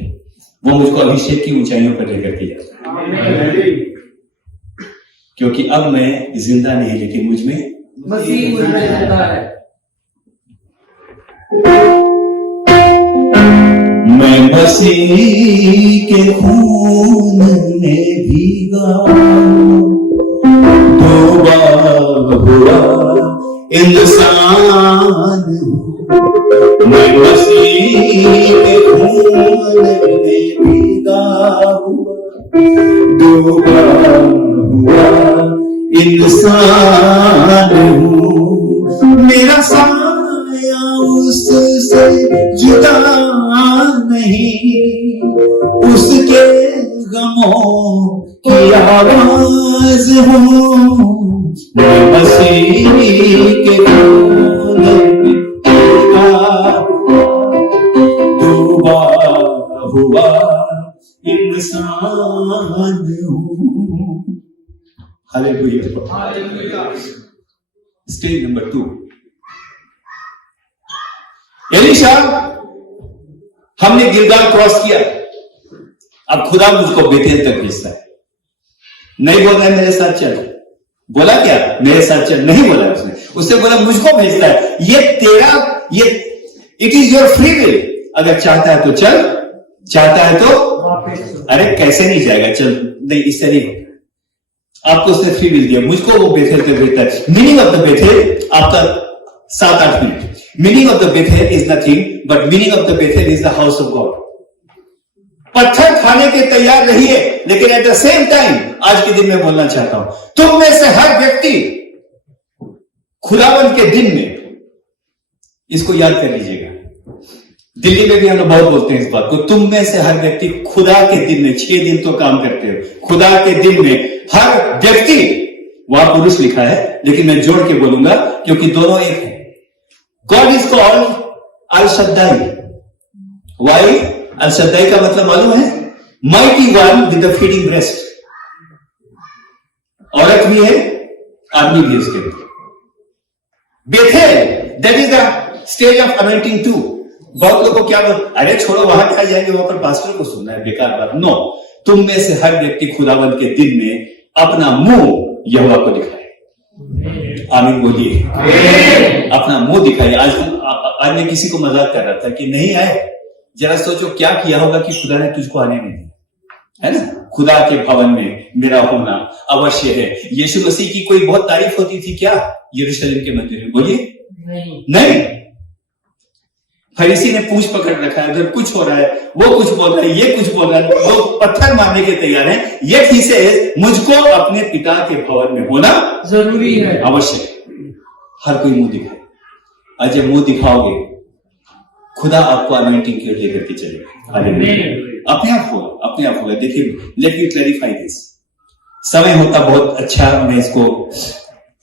वो मुझको अभिषेक की ऊंचाइयों पर लेकर के जाता है, क्योंकि अब मैं जिंदा नहीं, लेकिन मुझ में मसीह मुझ में जिंदा है। मैं मसीह के खून में भीगा, तौबा हुआ इंसान हूं। मैं मसीह के खून में भीगा हुआ, डूबा हुआ इंसान हूँ। मेरा साया उससे जुदा नहीं, उसके गमों की आवाज हूँ। मैं मसीह के खून में डूबा हुआ इंसान हूं। हालेलुया। Stage number 2। एलीशा, हमने गिलगाल क्रॉस किया, अब खुदा मुझको बेतेल तक भेजता है। नहीं बोल रहा है मेरे साथ चल, बोला क्या मेरे साथ चल, नहीं बोला उसने बोला मुझको भेजता है। ये it is your free will. अगर चाहता है तो चल, चाहता है तो अरे कैसे नहीं जाएगा, चल, नहीं, इससे नहीं होता। आपको उसने फ्री विल दिया, मुझको वो बेथेल पे भेजता है। मीनिंग ऑफ द बेथेल आपका 7-8 मिनट। Meaning of the Bethel is nothing but meaning of the Bethel is the house of God. पत्थर खाने के तैयार रहिए, लेकिन एट द सेम टाइम आज के दिन में बोलना चाहता हूं, तुम में से हर व्यक्ति खुदावन के दिन में, इसको याद कर लीजिएगा, दिल्ली में भी हम लोग बहुत बोलते हैं इस बात को, तुम में से हर व्यक्ति खुदा के दिन में 6 दिन तो काम करते हो, खुदा के दिन में हर व्यक्ति, वहां पुरुष लिखा है लेकिन मैं जोड़ के बोलूंगा क्योंकि दोनों एक है। God is called El Shaddai. Why? El Shaddai का मतलब मालूम है? Mighty one with the feeding breast. औरत भी है, आदमी भी है उसके अंदर। Bethel, that is the stage of anointing two. बहुत लोगों को क्या बोल, अरे छोड़ो वहां क्या जाएंगे, वहां पर पास्टर को सुनना है, बेकार बात। नो, तुम में से हर व्यक्ति खुदावन के दिन में अपना मुंह यहोवा को दिखाए। आमीन बोलिए। अपना मुंह दिखाइए। आज मैं किसी को मजाक कर रहा था कि नहीं आए, जरा सोचो क्या किया होगा कि खुदा ने तुझको आने नहीं दिया, है ना। खुदा के भवन में मेरा होना अवश्य है। यीशु मसीह की कोई बहुत तारीफ होती थी क्या यरूशलेम के मंदिर में? बोलिए, नहीं। फरीसी ने पूंछ पकड़ रखा है, उधर कुछ हो रहा है, वो कुछ बोल रहा है, ये कुछ बोल रहा है, वो पत्थर मारने के तैयार है। ये ही से मुझको अपने पिता के भवन में होना जरूरी है, आवश्यक है। हर कोई मुंह दिखाए, और जब मुंह दिखाओगे खुदा आपको अनॉइंटिंग की ओर लेकर के चलेगा। हालेलुया। अपने आप होगा। देखिए, लेट मी क्लैरिफाई दिस। समय होता बहुत अच्छा, मैं इसको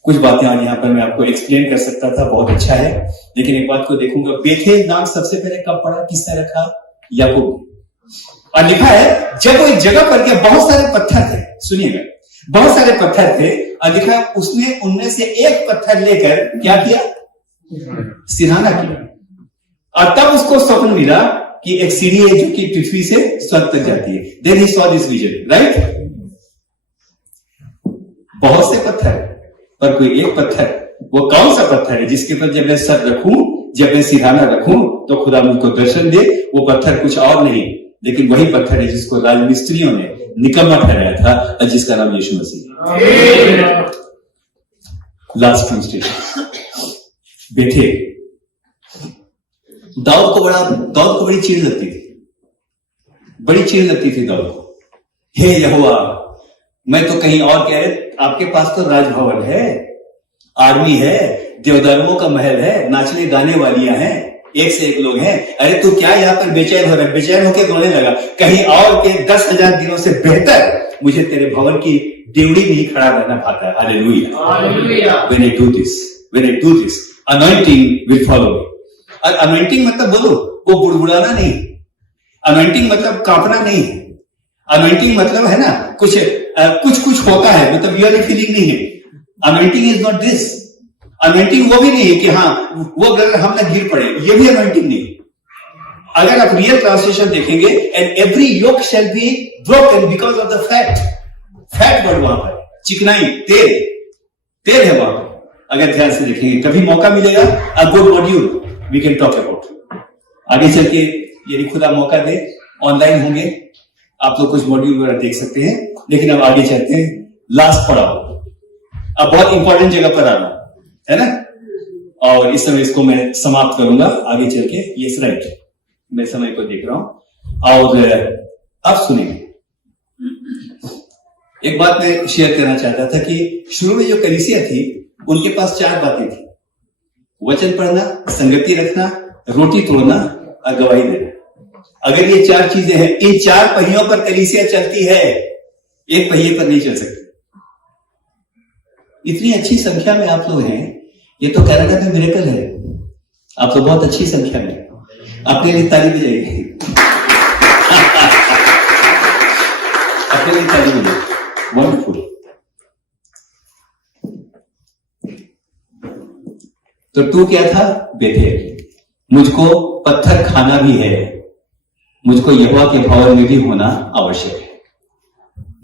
कुछ बातें आज यहाँ पर मैं आपको एक्सप्लेन कर सकता था, बहुत अच्छा है, लेकिन एक बात को देखूंगा। बेथेल नाम सबसे पहले कब पड़ा, किसने रखा? याकूब। और लिखा है जब वो एक जगह पर गया, बहुत सारे पत्थर थे, सुनिएगा, बहुत सारे पत्थर थे, और लिखा है उसने उनमें से एक पत्थर लेकर क्या किया? सिरहाना किया। और तब उसको स्वप्न मिला कि एक सीढ़ी है जो कि पृथ्वी से स्वर्ग तक जाती है। Then he saw this vision, right? बहुत से पत्थर, पर कोई एक पत्थर, वो कौन सा पत्थर है जिसके ऊपर जब मैं सर रखूं, जब मैं सिरहाना रखूं, तो खुदा मुझको दर्शन दे? वो पत्थर कुछ और नहीं, लेकिन वही पत्थर है जिसको राजमिस्त्रियों ने निकम्मा ठहराया था, और जिसका नाम यीशु मसीह। Last translation, Bethel. दाऊद को बड़ी चीड़ लगती थी दाऊद को। हे यहोवा, मैं तो कहीं और कह रहे, आपके पास तो राजभवन है, आर्मी है, देवदारुओं का महल है, नाचने गाने वालियां हैं, एक से एक लोग हैं। अरे तू क्या यहाँ पर बेचैन हो रहा है? बेचैन होकर रोने लगा। कहीं और के 10,000 दिनों से बेहतर मुझे तेरे भवन की डेवड़ी में ही खड़ा रहना पाता है। Hallelujah. When I do this, anointing will follow me. और अनॉइंटिंग मतलब बोलो, वो बुड़बुड़ाना नहीं, अनॉइंटिंग मतलब कांपना नहीं, अनॉइंटिंग मतलब है ना कुछ होता है, मतलब रियल फीलिंग नहीं है। Anointing is not this. Anointing वो भी नहीं है कि हाँ वो अगर हम ना गिर पड़े, ये भी अनॉइंटिंग नहीं। अगर आप रियल ट्रांसलेशन देखेंगे, and every yoke shall be broken because of the fat word वहां पर, चिकनाई, तेल है वहां पर। अगर ध्यान से देखेंगे, कभी मौका मिलेगा, a good module we can talk about. आगे चल के यदि खुदा मौका दे, ऑनलाइन होंगे, आप लोग कुछ मॉड्यूल वगैरह देख सकते हैं। लेकिन अब आगे चलते हैं, लास्ट पड़ाव, अब बहुत इंपॉर्टेंट जगह पर आना है ना, और इस समय इसको मैं समाप्त करूंगा आगे चल के। यस राइट, मैं समय को देख रहा हूं, और अब सुनेंगे। एक बात मैं शेयर करना चाहता था कि शुरू में जो कलीसिया थी, उनके पास 4 बातें थी: वचन पढ़ना, संगति रखना, रोटी तोड़ना और गवाही देना। अगर ये 4 चीजें हैं, इन 4 पहियों पर कलीसिया चलती है, एक पहिए पर नहीं चल सकती। इतनी अच्छी संख्या में आप लोग हैं, ये तो कनाडा में मिरेकल है। आप तो बहुत अच्छी संख्या में, अपने लिए ताली बजाइए। अपने लिए ताली बजाइए, वंडरफुल। तो 2 क्या था? बेथेल। मुझको पत्थर खाना भी है, मुझको यहोवा के भवन में भी होना आवश्यक है।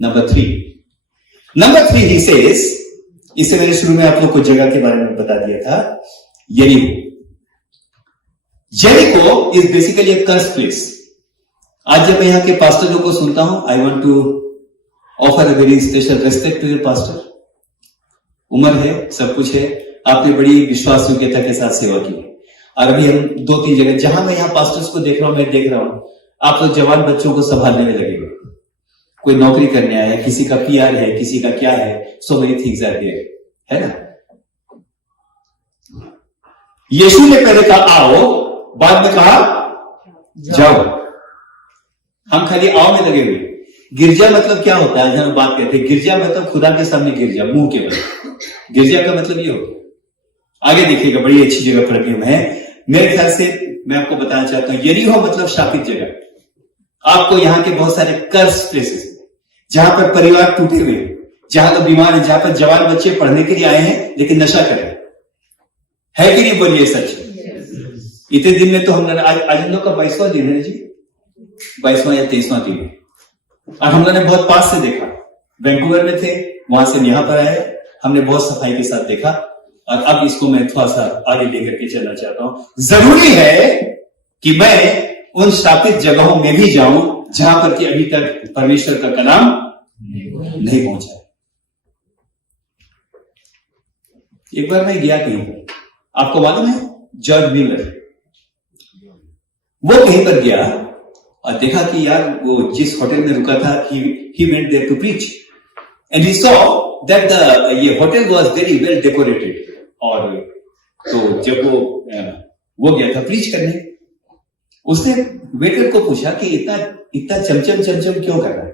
नंबर 3 ही सेज, इससे मैंने शुरू में आप लोग को जगह के बारे में बता दिया था, Jericho is basically a curse place. आज जब मैं यहाँ के पास्टरों को सुनता हूं, I want to offer a very special respect to your pastor. उम्र है, सब कुछ है, आपने बड़ी विश्वास योग्यता के साथ सेवा की, और अभी हम 2-3 जगह, जहां मैं यहाँ पास्टर्स को देख रहा हूं, मैं देख रहा हूं आप लोग जवान बच्चों को संभालने में लगेगा। कोई नौकरी करने आया है, किसी का पीआर है, किसी का क्या है, so many things are there, है ना। यीशु ने पहले कहा आओ, बाद में कहा जाओ। हम खाली आओ में लगे हुए। गिरजा मतलब क्या होता है? हम बात करते हैं, गिरजा मतलब खुदा के सामने गिरजा, मुंह के बल। गिरजा का मतलब ये होगा। आगे देखिएगा, बड़ी अच्छी जगह पर अभी है। मेरे ख्याल से मैं आपको बताना चाहता हूं, यरीहो मतलब शापित जगह। आपको यहाँ के बहुत सारे कर्स प्लेसेस, जहां पर परिवार टूटे हुए, जहां लोग बीमार हैं, जहां पर जवान बच्चे पढ़ने के लिए आए हैं लेकिन नशा करें, है कि नहीं? बोलिए सच। इतने दिन में तो हमने आज हम लोग का 22वां दिन है जी, 22वां या 23वां दिन, और हम लोगों ने बहुत पास से देखा। वैंकूवर में थे, वहां से यहां पर आए, हमने बहुत सफाई के साथ देखा, और अब इसको मैं थोड़ा सा आगे लेकर के चलना चाहता हूं। जरूरी है कि मैं उन शापित जगहों में भी जाऊं जहां पर कि अभी तक परमेश्वर का कलाम नहीं पहुंचा। एक बार मैं गया कहीं पर, आपको मालूम है जॉर्ज म्यूलर, वो कहीं पर गया और देखा कि यार वो जिस होटल में रुका था he went there to preach and he saw that ये hotel was very well decorated। और तो जब वो गया था प्रीच करने, उसने वेटर को पूछा कि इतना इतना चमचम क्यों कर रहा है,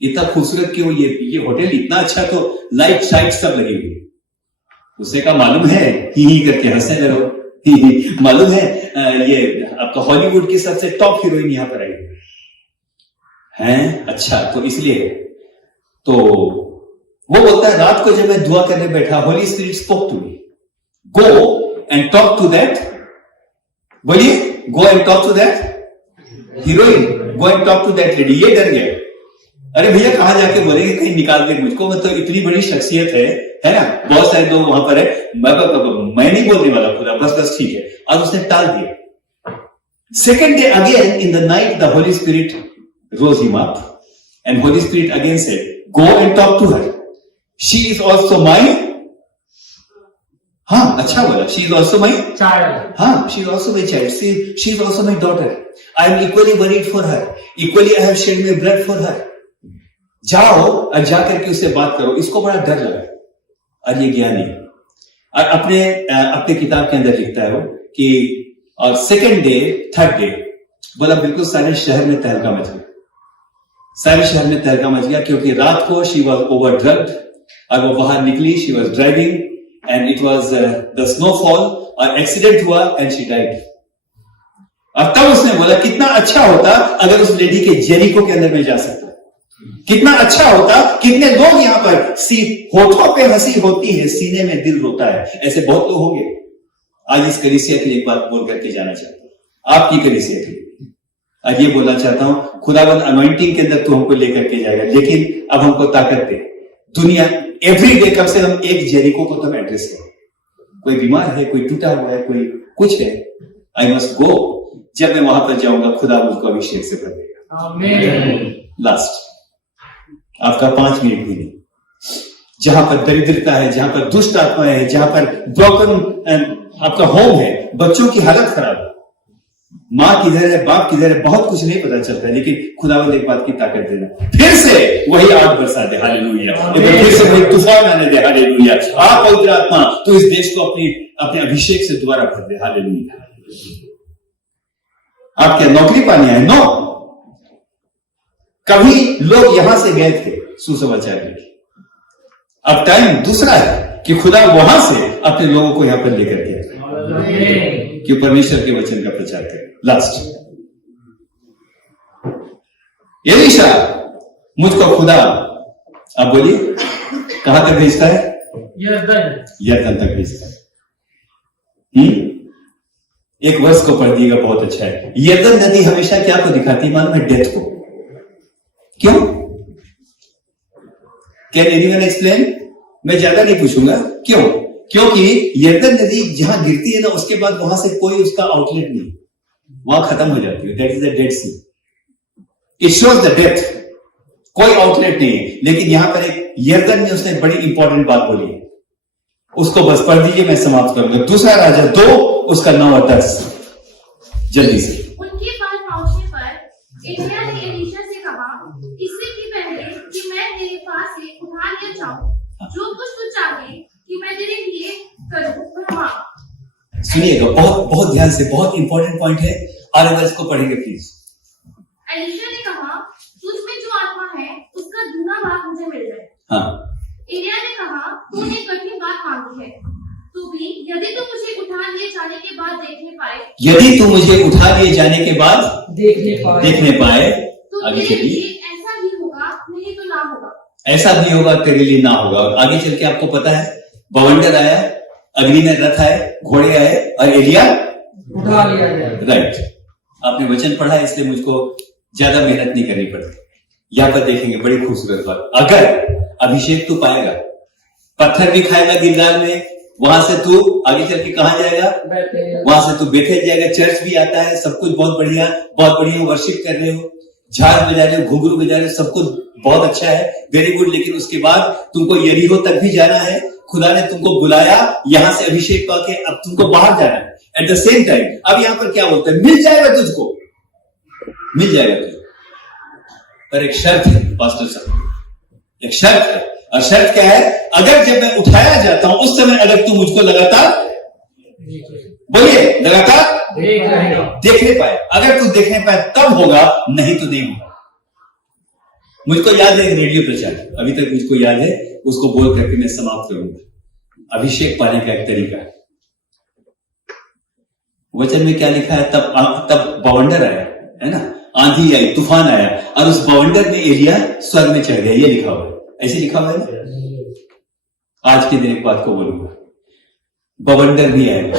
इतना खूबसूरत क्यों, ये होटल इतना अच्छा, तो लाइट साइट सब लगी हुई। उसने कहा मालूम है, ही करके हंसने लगा, मालूम है ये आपका हॉलीवुड की सबसे टॉप हीरोइन यहां पर आई है। अच्छा, तो इसलिए तो वो बोलता है रात को जब मैं दुआ करने बैठा, holy spirit spoke to me, go and talk to that, बोलिए, go and talk to that heroine, go and talk to that lady. ये डर गया, अरे भैया कहां जाके बोलेंगे, कहीं निकाल दे मुझको, मतलब इतनी बड़ी शख्सियत है ना, बहुत सारे लोग वहां पर है, मैं नहीं बोलने वाला खुदा, बस ठीक है। और उसने टाल दिया। Second day again in the night the holy spirit rose him up and holy spirit again said, go and talk to her, she is also my, हाँ अच्छा बोला, she is also my child, हाँ she is also my child, she is also my daughter, I am equally worried for her, equally I have shed my blood for her. जाओ और जाकर के उससे बात करो। इसको बड़ा डर लगा और ये गया नहीं, और अपने किताब के अंदर लिखता है वो कि और सेकेंड डे थर्ड डे बोला बिल्कुल सारे शहर में तहलका मच गया, सारे शहर में तहलका मच गया, क्योंकि रात को शी वॉज ओवर ड्रग्ड और वो बाहर निकली, she was driving and it was the snowfall और एक्सीडेंट हुआ एंड शी डाइड। और तब उसने बोला कितना अच्छा होता अगर उस लेडी के जेरिको के अंदर में जा सकता, कितना अच्छा होता, कितने लोग यहां पर होठों पे हंसी होती है, सीने में दिल रोता है, ऐसे बहुत लोग होंगे। आज इस कलीसिया के लिए एक बात बोल करके जाना चाहता हूं, आपकी कलीसिया के लिए आज ये बोलना चाहता हूं, खुदावंद अनॉइंटिंग के अंदर तू हमको लेकर के जाएगा, लेकिन अब हमको ताकत दे। दुनिया एवरी डे कम से कम एक जेरिको को तो एड्रेस करें, कोई बीमार है, कोई टूटा हुआ है, कोई कुछ है, आई मस्ट गो। जब मैं वहां पर जाऊंगा खुदा मुझको अभिषेक से भर देगा। लास्ट आपका 5 मिनट भी नहीं, जहां पर दरिद्रता है, जहां पर दुष्ट आत्मा है, जहां पर ब्रोकन आपका होम है, बच्चों की हालत खराब है, मां किधर है, बाप किधर है, बहुत कुछ नहीं पता चलता है, लेकिन खुदावंद एक बात की ताकत देना, फिर से वही आग बरसा दे, हालेलुया, फिर से वही तूफान आने दे, हालेलुया। आप पवित्र आत्मा तो इस देश को अपने अभिषेक से दोबारा भर दे, हालेलुया। आप क्या नौकरी पानी आए? नो, कभी लोग यहां से गए थे सुसमाचार के लिए, अब टाइम दूसरा है कि खुदा वहां से अपने लोगों को यहां पर लेकर के कि परमेश्वर के वचन का प्रचार करें। लास्ट, एलीशा मुझको खुदा, आप बोलिए, कहां तक भेजता है? यरदन तक भेजता है। एक वर्ष को पढ़ दिएगा, बहुत अच्छा है। यरदन नदी हमेशा क्या को दिखाती है मालूम है? डेथ को। क्यों? Can anyone explain? मैं ज्यादा नहीं पूछूंगा, क्यों? क्योंकि यरदन नदी जहां गिरती है ना, उसके बाद वहां से कोई उसका आउटलेट नहीं, वहां खत्म हो जाती है। That is the Dead Sea, it shows the death, कोई आउटलेट नहीं। लेकिन यहां पर एक यरदन में उसने बड़ी इंपॉर्टेंट बात बोली, उसको बस पढ़ दीजिए, मैं समाप्त करूंगा। दूसरा राजा 2 उसका 9 और 10, जल्दी से। उनके पास पहुंचने पर एलिय्याह ने एलीशा से कहा, इससे भी पहले कि मैं तेरे पास से उठा ले जाऊं, जो कुछ तू चाहे कि मैं तेरे लिए करूं, मांग। सुनिएगा बहुत बहुत ध्यान से, बहुत इंपॉर्टेंट पॉइंट है, और अगर इसको पढ़ेंगे प्लीज। एलीशा ने कहा, तुझ में जो आत्मा है उसका दूना भाग मुझे मिल जाए। हाँ। एलिय्याह ने कहा, तूने कठिन बात मांगी है, तू भी यदि तू मुझे उठा लिए जाने के बाद देखने पाए, यदि तू मुझे उठा लिए जाने के बाद देखने पाए, तो आगे तेरे चलिए। लिए ऐसा भी होगा, नहीं तो ना होगा। ऐसा भी होगा, तेरे लिए ना होगा। और आगे चल के आपको पता है, बवंडर आया, अग्नि में रथ आए, घोड़े आए, और एलिय्याह उठा लिया गया। राइट, आपने वचन पढ़ा, इसलिए मुझको ज्यादा मेहनत नहीं करनी पड़ती। यहां पर देखेंगे बड़ी खूबसूरत बात, अगर अभिषेक तू पाएगा, पत्थर भी खाएगा गिलगाल में, वहां से तू आगे चल के कहां जाएगा? वहां से तू बेथेल जाएगा। चर्च भी आता है, सब कुछ बहुत बढ़िया वर्शिप कर रहे हो, झाड़ बजा रहे हो, घुंघरू बजा रहे हो, सब कुछ बहुत अच्छा है, वेरी गुड। लेकिन उसके बाद तुमको यरीहो तक भी जाना है, खुदा ने तुमको बुलाया, यहां से अभिषेक पाके अब तुमको बाहर जाना है। एट द सेम टाइम अब यहां पर क्या बोलते हैं, मिल जाएगा तुझको, मिल जाएगा तुझको, पर एक शर्त है पास्टर साहब, एक शर्त है। और शर्त क्या है, अगर जब मैं उठाया जाता हूं उस समय अगर तू मुझको लगातार, बोलिए, लगातार देखने पाए, अगर तू देखने पाए तब होगा, नहीं तो नहीं होगा। मुझको याद है एक रेडियो प्रचार, अभी तक मुझको याद है, उसको बोल करके मैं समाप्त करूंगा। अभिषेक पाने का एक तरीका है, वचन में क्या लिखा है, तब बवंडर आया है ना, आंधी आई, तूफान आया, और उस बवंडर में एलिया स्वर्ग में चढ़ गया, ये लिखा हुआ है, ऐसे लिखा हुआ है ना। आज के दिन एक बात को बोलूंगा, बवंडर भी आएगा,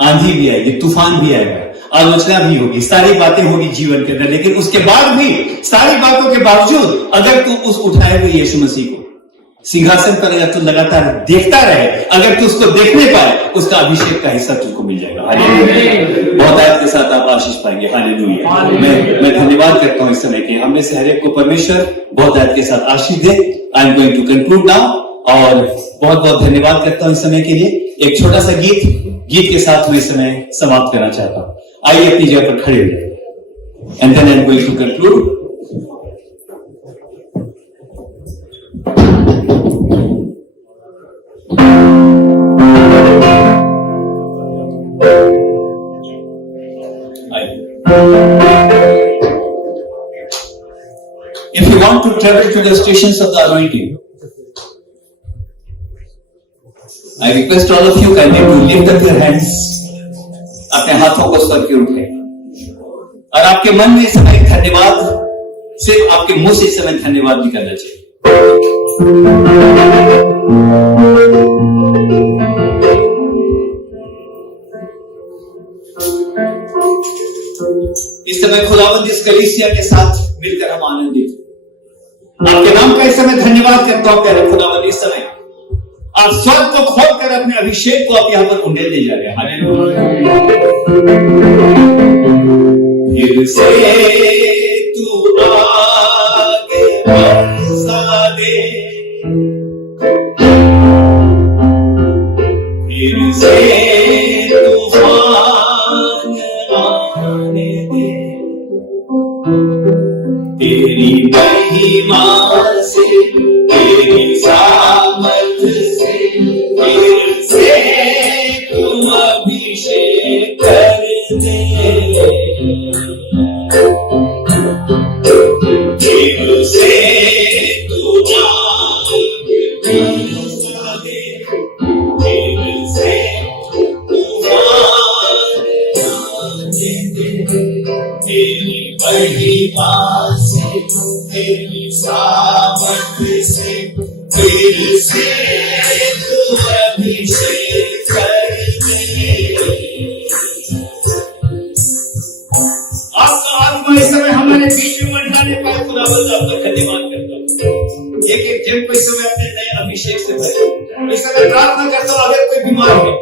आंधी भी आएगी, तूफान भी आएगा, आलोचना भी होगी, सारी बातें होगी जीवन के अंदर, लेकिन उसके बाद भी, सारी बातों के बावजूद अगर तू उस उठाए हुए यीशु मसीह को सिंहासन पर अगर तू लगातार देखता रहे, अगर तू उसको देखने पाए, उसका अभिषेक का हिस्सा तुझको मिल जाएगा। हालेलुया। बहुत आयत के साथ आप आशीष पाएंगे। हालेलुया। मैं धन्यवाद करता हूं इस समय के, हमने से हर एक को परमेश्वर बहुत आयत के साथ आशीष दे। I am going to conclude now, और बहुत बहुत धन्यवाद करता हूं इस समय के लिए। एक छोटा सा गीत के साथ मैं इस समय समाप्त करना चाहता हूं। आइए अपनी जगह पर खड़े हो जाए, and then I am going to conclude. If you want to travel to the stations of the anointing, I request all of you kindly to lift up your hands, अपने हाथों को स्वर की उठाएं, और आपके मन में इस समय धन्यवाद, सिर्फ आपके मुंह से इस समय धन्यवाद निकलना चाहिए। इस समय खुदावंद इस कलीसिया के साथ मिलकर हम आनंदित हैं। आपके नाम का इस समय धन्यवाद करता हूं प्यारे खुदावंद। इस समय आप स्वर्ग को खोलकर अपने अभिषेक को आप यहां पर उंडेल ले जा रहे हैं। हालेलुया। फिर से तू आगे बरसा दे, फिर से तूफान आने दे, तेरी महिमा से, तेरी सामर्थ से, फिर से तू अभिषेक कर दे, फिर से तू आगे बरसा दे, फिर से तूफान आने दे, तेरी महिमा से, तेरी सामर्थ से, फिर से तू अभिषेक कर दे। आपका आत्मा इस समय हमारे बीच में मंडराने पाए, खुदावंद आपका धन्यवाद करता हूं। एक जन को इस समय अपने नए अभिषेक से भरे। इस समय प्रार्थना करता हूं, अगर कोई बीमार है,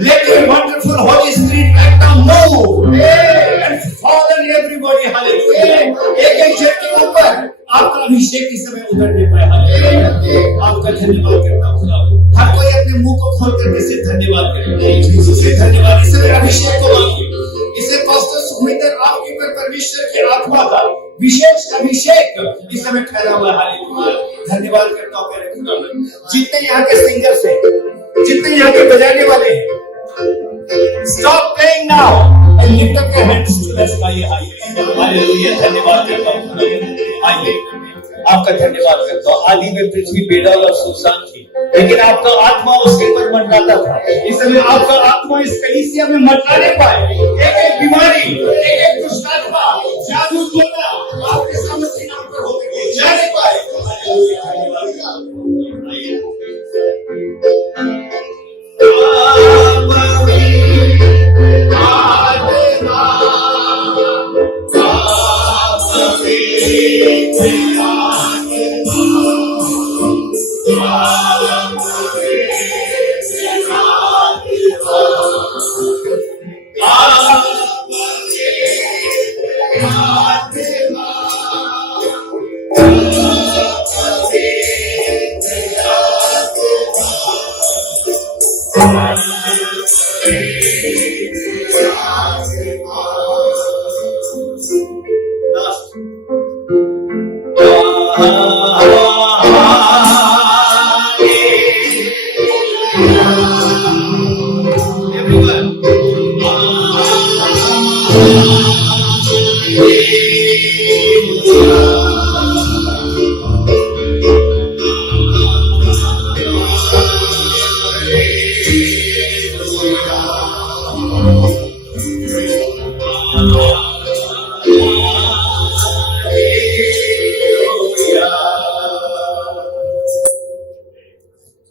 let your wonderful Holy Spirit right now move and fall on everybody. Hallelujah. एक जन के ऊपर आपका अभिषेक इस समय उतरने पाए। हालेलुया। आपका धन्यवाद करता हूं खुदावंद। हर कोई अपने मुंह को खोल कर इसे धन्यवाद करें, इसे धन्यवाद। इस समय अभिषेक को मांगिए, इसे पास्टर सुखविंदर आपके ऊपर परमेश्वर की आत्मा का विशेष अभिषेक इस समय ठहरा हुआ है। हालेलुया। धन्यवाद करता हूं प्यारे खुदावंद। जितने यहाँ के सिंगर्स हैं, जितने यहाँ के बजाने वाले हैं, stop playing now and lift up your hands to the sky. Hallelujah. धन्यवाद करता हूं। आइए, आपका धन्यवाद करता हूं। आदि में पृथ्वी बेडौल और सुनसान थी, लेकिन आपका आत्मा उसके ऊपर मंडराता था। इस समय आपका आत्मा इस कलीसिया में मंडराने पाए। एक एक बीमारी, एक एक दुष्ट आत्मा, जादू टोना आपके सामने नाम पर होकर जाने पाए।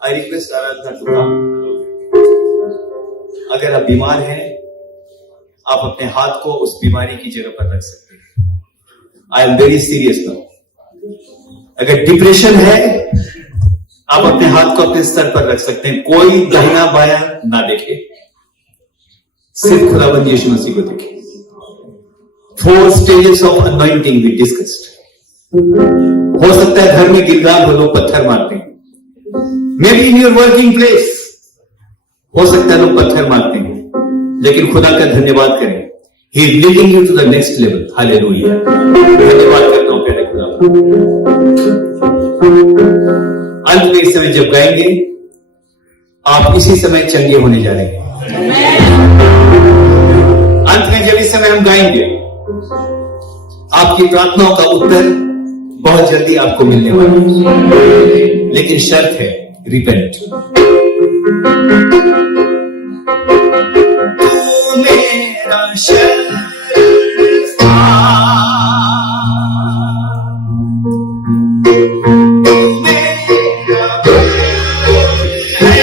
I request Aradhana to come. अगर आप बीमार हैं, आप अपने हाथ को उस बीमारी की जगह पर रख सकते हैं. I am very serious now. अगर डिप्रेशन है, आप अपने हाथ को अपने स्तर पर रख सकते हैं. कोई दाहिना बायां ना देखे, सिर्फ खुदाबंद यीशु मसीह को देखे. 4 stages of anointing we discussed. हो सकता है घर में गिरगाम हो, लोग पत्थर मारते हैं. Maybe in your working place, हो सकता है लोग पत्थर मारते हैं, लेकिन खुदा का धन्यवाद करें. He is leading you to the next level. Hallelujah. धन्यवाद करता हूं प्यारे खुदा. अंत में इस समय जब गाएंगे, आप इसी समय चंगे होने जा रहे हैं. अंत में जब इस समय हम गाएंगे, आपकी प्रार्थनाओं का उत्तर बहुत जल्दी आपको मिलने वाला है. लेकिन शर्त है, रिपेंट. तू मेरा शर्फा, तू मेरा है.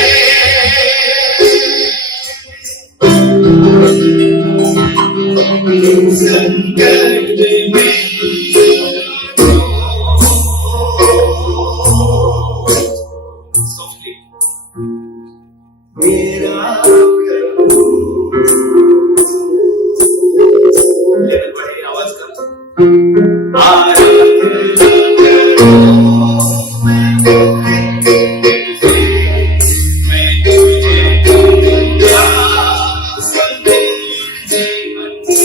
संकट में मेरा प्रभु. लेकिन बड़ी आवाज कर. आराधना करो मैं तुझे दूंगा जीवन की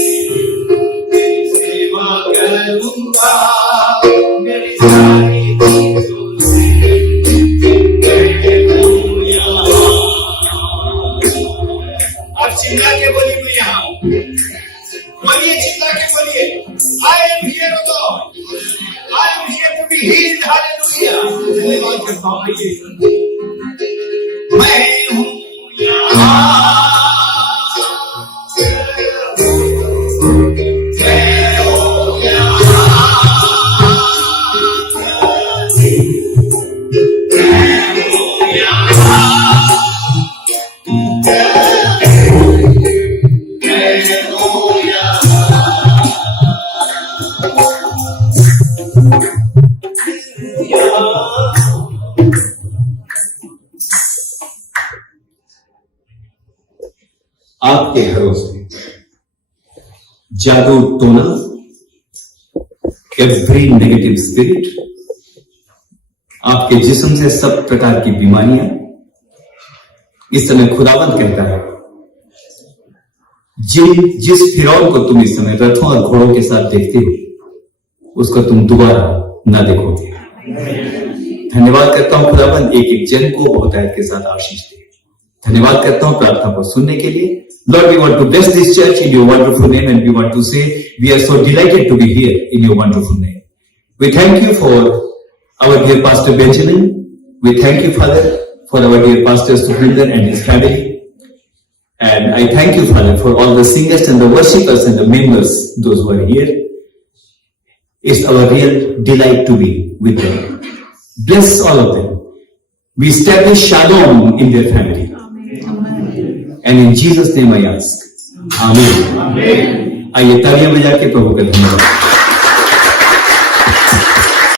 सेवा करूंगा मेरी सारी चीजों से. चिल्ला के बोलिए, मैं यहाँ हूं. बोलिए, चिल्ला के बोलिए, I am here, God. I am here to be healed. Hallelujah. धन्यवाद करता हूं. मैं हूं यहाँ. आपके घरों से जादू टोना, एवरी नेगेटिव स्पिरिट, आपके जिस्म से सब प्रकार की बीमारियां, इस समय खुदावंद कहता है, जिस फिरौन को तुम इस समय रथों और घोड़ों के साथ देखते हो, उसको तुम दोबारा ना देखोगे. धन्यवाद करता हूं खुदावंद, एक एक जन को बहुतायत के साथ आशीष दे. धन्यवाद करता हूं प्रार्थना को सुनने के लिए. Lord, we want to bless this church in your wonderful name, and we want to say we are so delighted to be here in your wonderful name. We thank you for our dear Pastor Benjamin. We thank you, Father, for our dear Pastor Sukhrinder and his family. And I thank you, Father, for all the singers and the worshippers and the members, those who are here. It's our real delight to be with them. Bless all of them. We establish shalom in their family. And in Jesus' name I ask. Amen. आइए तालियां बजा के प्रभु का धन्यवाद.